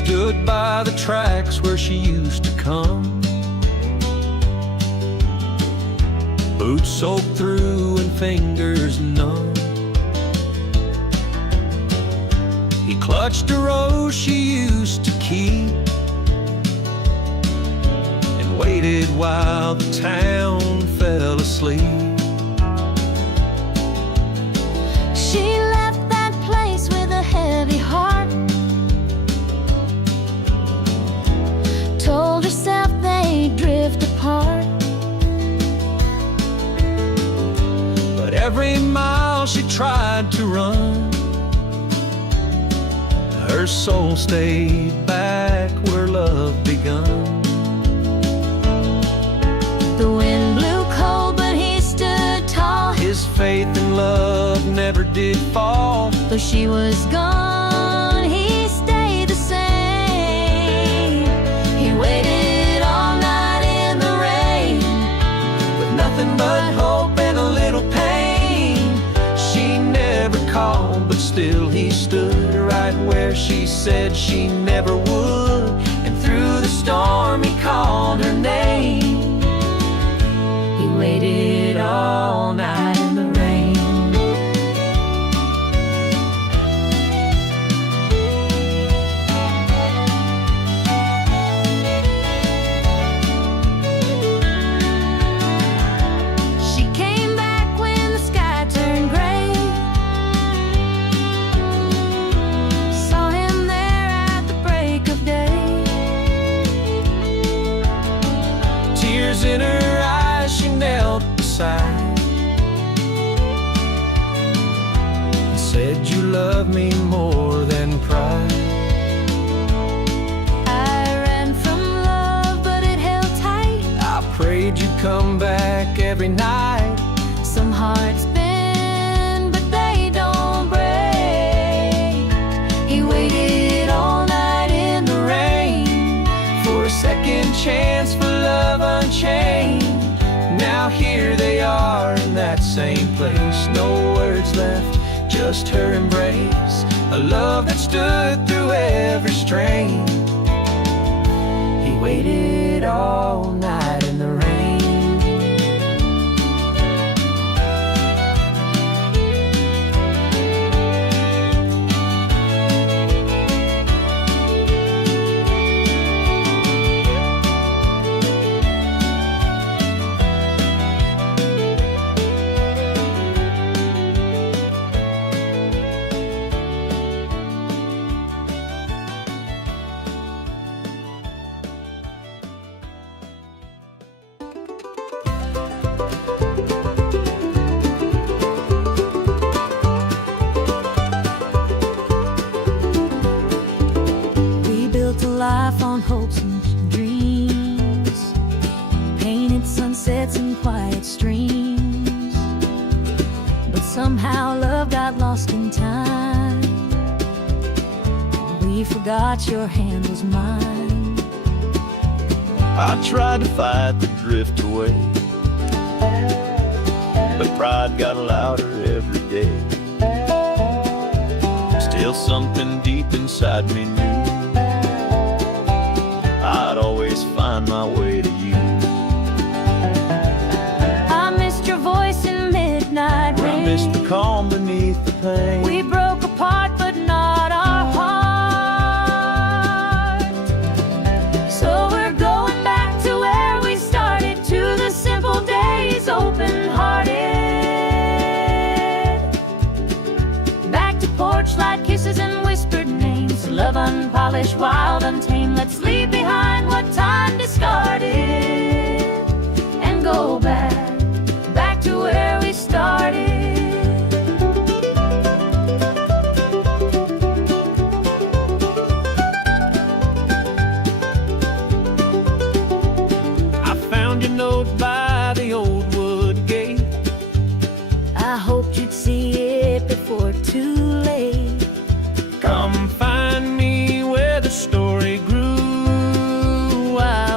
stood by the tracks where she used to come, boots soaked through and fingers numb. He clutched a rose she used to keep and waited while the town fell asleep. She left that place with a heavy heart, told herself they'd drift apart. But every mile she tried to run, her soul stayed back where love begun. The wind blew cold, but he stood tall. His faith in love never did fall. Though she was gone, he stayed the same. He waited all night in the rain, With nothing but hope and a little pain. She never called, but still he stood right where she said she never would. And through the storm he called her name. he waited all night in the rain. She came back when the sky turned gray, saw him there at the break of day. Tears in her eyes, she knelt beside and said, "You love me more than pride." I ran from love, but it held tight. I prayed you'd come back every night. Some hearts bend, but they don't break. He waited all night in the rain For a second chance for love unchained. Now here they are in that same place. No words left, just her embrace. A love that stood through every strain. He waited all night in the rain. We built a life on hopes and dreams, painted sunsets and quiet streams. But somehow love got lost in time. We forgot your hand was mine. I tried to fight the drift away, but pride got louder every day. Still something deep inside me knew I'd always find my way to you. I missed your voice in midnight I rain. missed the calm beneath the pain. We broke apart, but not our heart. So we're going back to where we started, to the simple days, open-hearted. Back to porch light kisses and whispered names. Love unpolished, wild, untamed. Let's leave behind what time discarded and go back to where we started. I found your note by the old wood gate. I hoped you'd see it before too late. Come find me where the story grew. I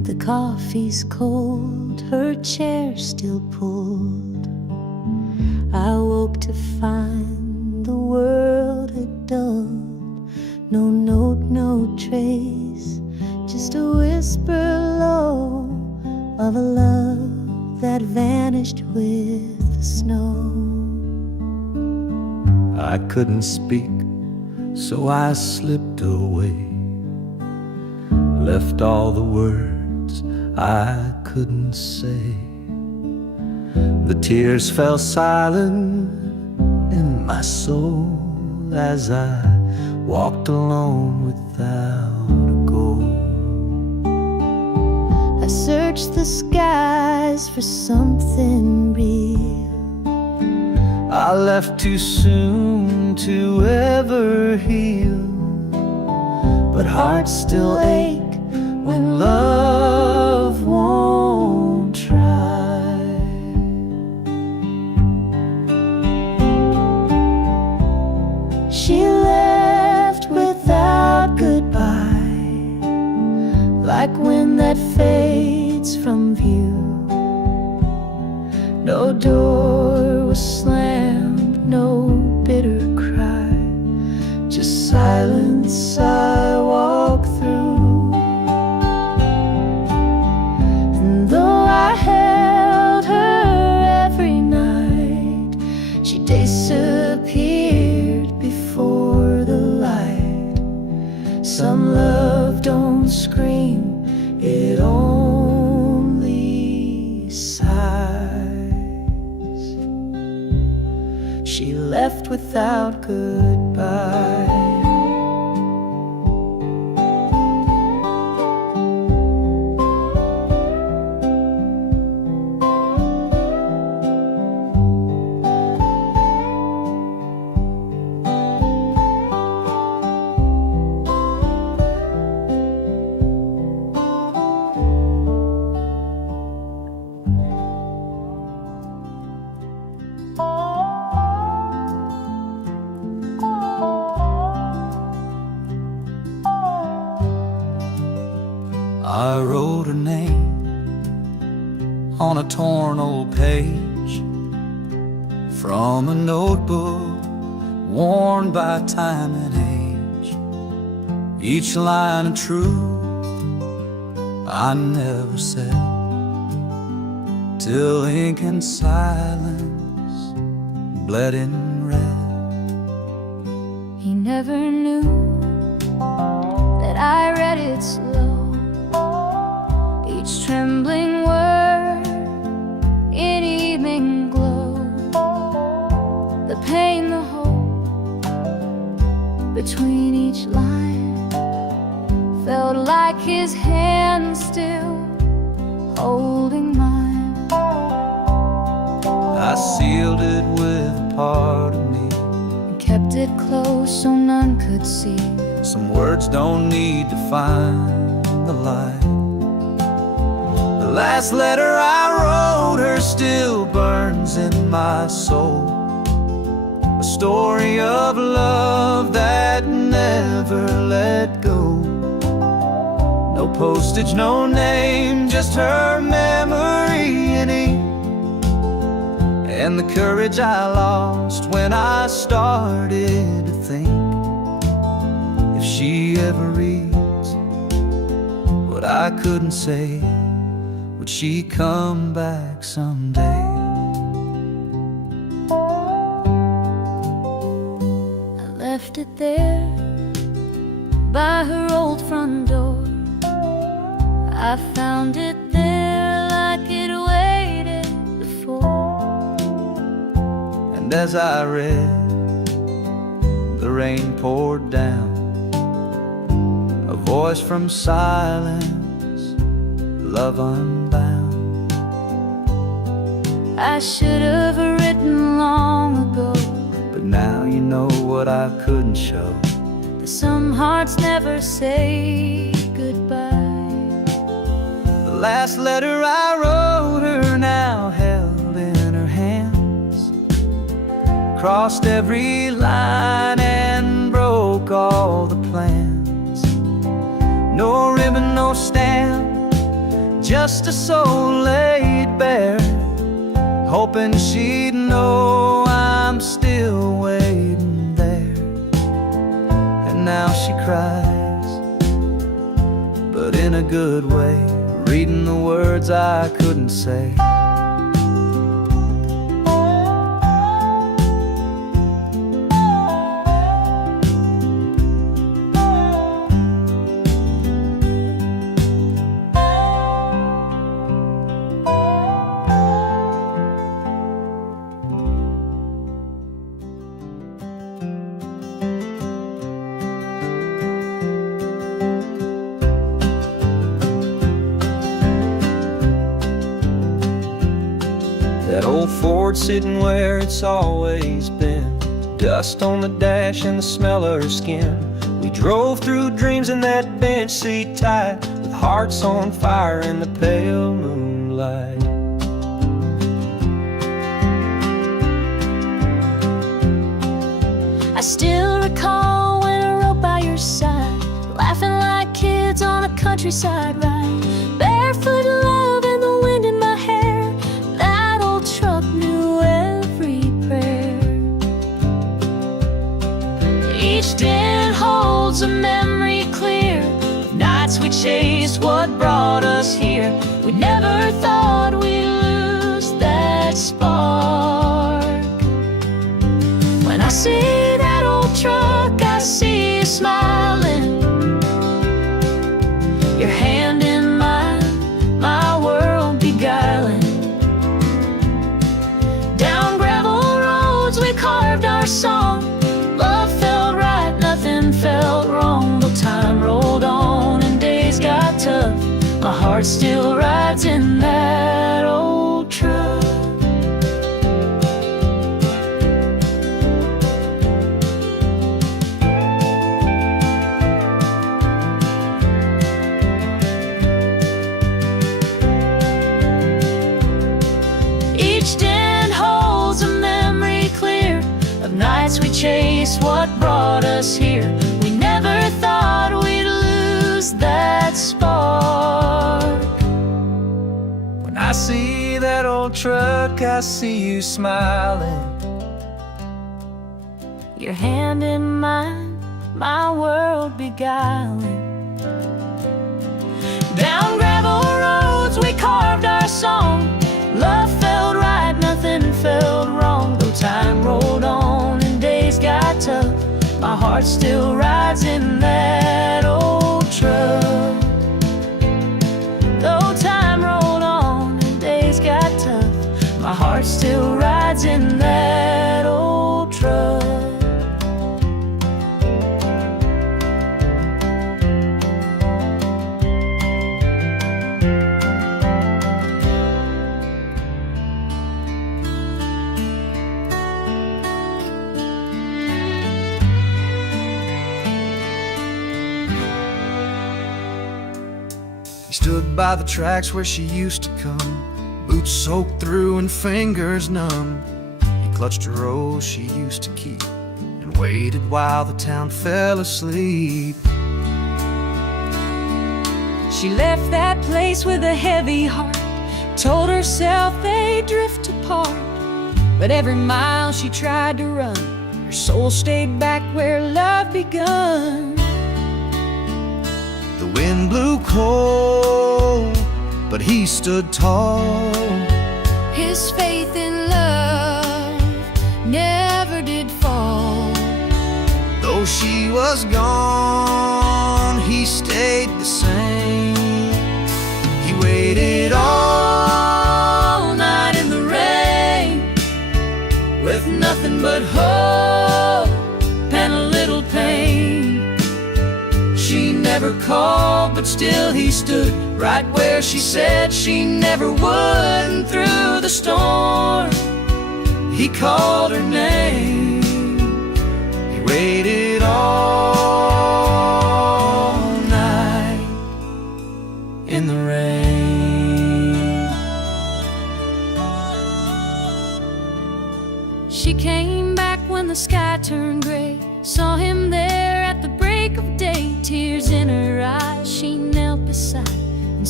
The coffee's cold, her chair still pulled. I woke to find the world had dulled. No note, no trace, just a whisper low of a love that vanished with the snow. I couldn't speak, so I slipped away, left all the words I couldn't say. The tears fell silent in my soul as I walked alone without a goal. I searched the skies for something real. I left too soon to ever heal, but hearts still ache when love won't try. She left without goodbye, like wind that fades from view. No door was slammed, no bitter cry, just silence I walk through. And though I held her every night, she disappeared before the light. Some love don't scream, it only sighs. She left without goodbye. I wrote her name on a torn old page from a notebook worn by time and age. Each line of truth I never said, till ink and silence bled in red. He never knew that I read it slow, each trembling word in evening glow. The pain, the hope between each line felt like his hand still holding mine. I sealed it with a part of me, And kept it close so none could see. some words don't need to find the light. The last letter I wrote her still burns in my soul, a story of love that never let go. No postage, no name, just her memory in ink, and the courage I lost when I started to think, if she ever reads what I couldn't say, would she come back someday? I left it there by her old front door. I found it there like it waited before. And as I read, the rain poured down, a voice from silence, love unbound. I should have written long ago, but now you know what I couldn't show. that some hearts never say goodbye. The last letter I wrote her now held in her hands, crossed every line and broke all the plans. No ribbon, no stamp, just a soul laid bare, hoping she'd know I'm still waiting there. And now she cries, but in a good way, reading the words I couldn't say. That old Ford sitting where it's always been, dust on the dash and the smell of her skin. We drove through dreams in that bench seat tight, with hearts on fire in the pale moonlight. I still recall when I rode by your side, laughing like kids on a countryside ride, barefoot love and the wind in my hair. That old truck knew every prayer. Each dent holds a memory clear of nights we chased what brought us here. We never thought we'd lose that spark. When I see that old truck, I see you smiling, your hand in mine, my world beguiling. Down gravel roads we carved our song. Love felt right, nothing felt wrong. Though time rolled on and days got tough, my heart still rides in that old truck. Each dent holds a memory clear of nights we chased what brought us here. We never thought we'd lose that spark. When I see that old truck, I see you smiling, Your hand in mine, my world beguiling. Down gravel roads we carved our song. Love felt right, nothing felt wrong. Though time rolled on and days got tough, my heart still rides in that old truck. Though time rolled on and days got tough, my heart still rides in that old truck. He stood by the tracks where she used to come, boots soaked through and fingers numb. He clutched a rose she used to keep and waited while the town fell asleep. She left that place with a heavy heart, told herself they'd drift apart. But every mile she tried to run, her soul stayed back where love begun. The wind blew cold, but he stood tall. His faith in love never did fall. Though she was gone, he stayed the same. He waited all night in the rain, with nothing but hope and a little pain. She never called, but still he stood right where she said she never would. And through the storm, he called her name. He waited all night in the rain. She came back when the sky turned gray, saw him there at the break of day. Tears in her eyes, she knelt beside and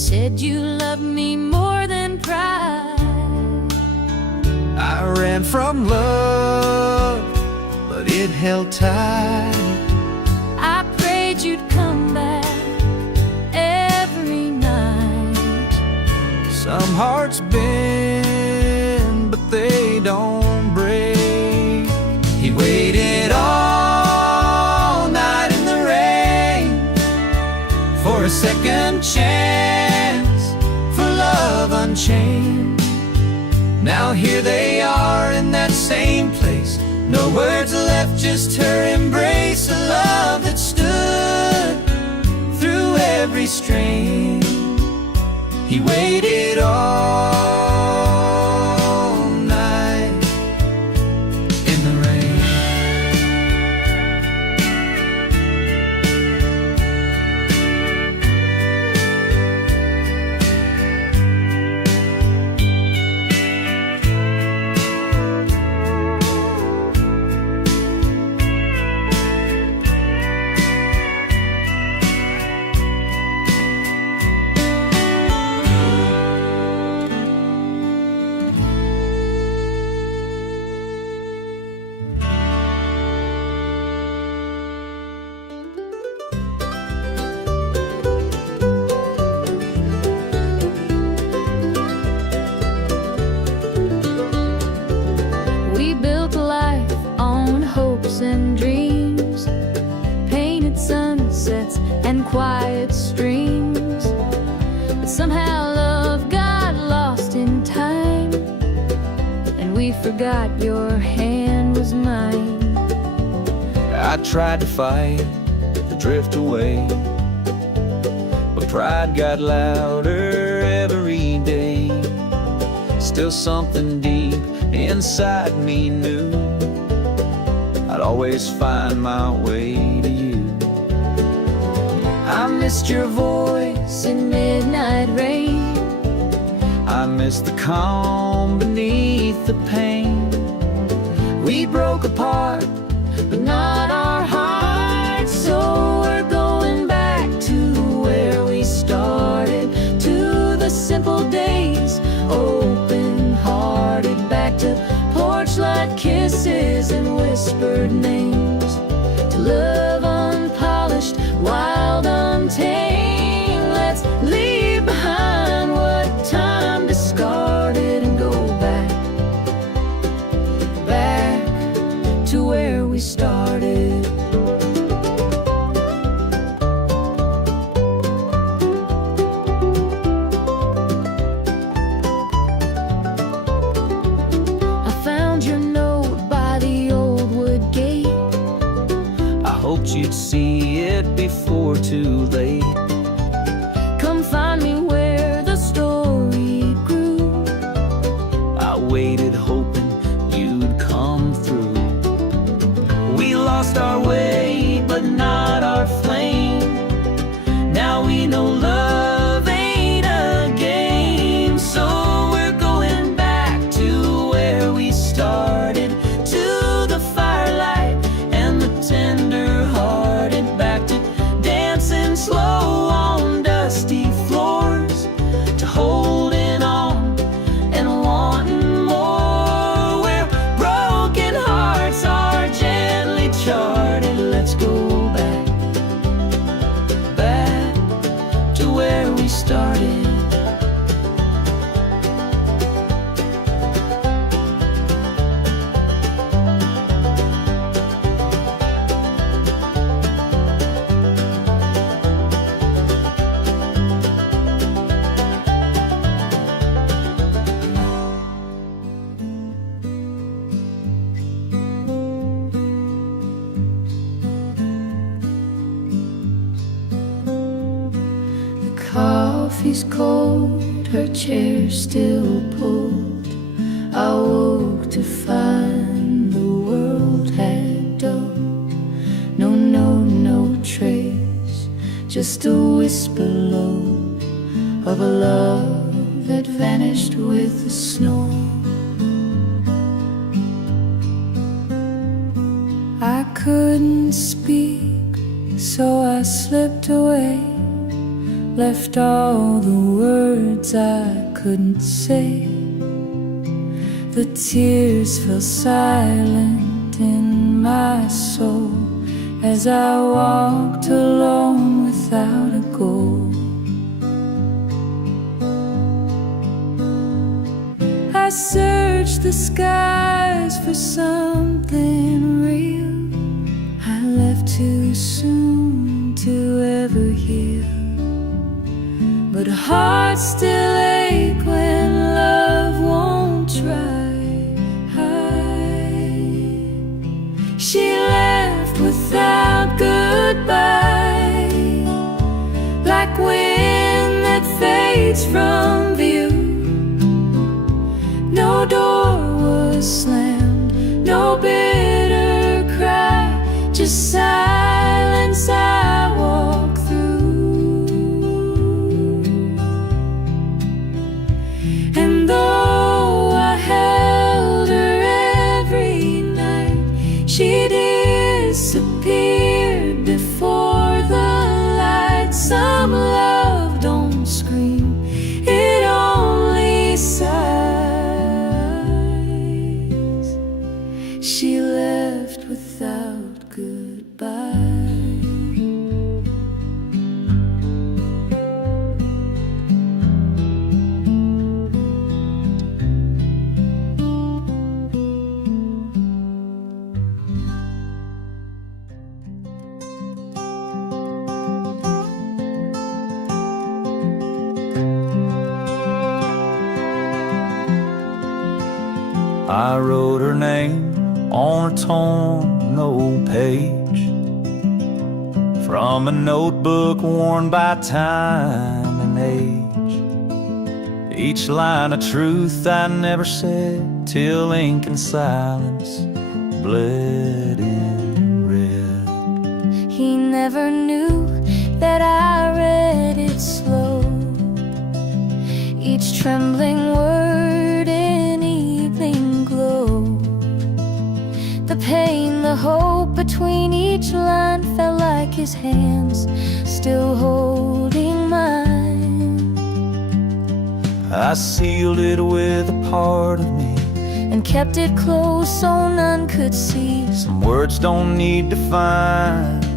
said you loved me more than pride. I ran from love, but it held tight. I prayed you'd come back every night. Some hearts bend, but they don't break. He waited all night in the rain for a second chance, for love unchained. Now here they are in that same place. No words left, just her embrace. A love that stood through every strain. He waited all night in the rain. We built life on hopes and dreams, painted sunsets and quiet streams. But somehow love got lost in time, and we forgot your hand was mine. I tried to fight, to drift away, but pride got louder every day. Still something deep inside me knew I'd always find my way to you. I missed your voice in midnight rain. I missed the calm beneath the pain. We broke apart, but not our hearts. So we're going back to where we started, to the simple days, open-hearted, back to porch-light kisses and whispered names, to love unpolished, wild, untamed. Let's leave behind what time discarded and go back, back to where we started. I found your note by the old wood gate. I hoped you'd see it before too late. Come find me where the story grew. I waited hoping you'd come through. We lost our way, but not our flame. Now we know love ain't a game. So we're going back to where we started, to the firelight and the tender-hearted, back to dancing slow on dusty floors, to holding on and wanting more, where broken hearts are gently charted. Let's go back, back to where we started. The coffee's cold, her chair still pulled. I woke to find the world had dulled. No trace, just a whisper low of a love that vanished with the snow. I couldn't speak, so I slipped away, left all the words I couldn't say. The tears fell silent in my soul as I walked alone without a goal. I searched the skies for something real. I left too soon to ever heal, but hearts still ache when love won't try. She left without goodbye, like wind that fades from view. No door was slammed, no bitter cry, just silence I walk through. And though I held her every night, she disappeared before the light. Some love don't scream, it only sighs. She left without goodbye. I wrote her name on a torn old page from a notebook worn by time and age. Each line a truth I never said till ink and silence bled in red. He never knew that I read it slow, each trembling word in evening glow. The pain, the hope between each line felt like his hands still holding mine. I sealed it with a part of me and kept it close so none could see. Some words don't need to find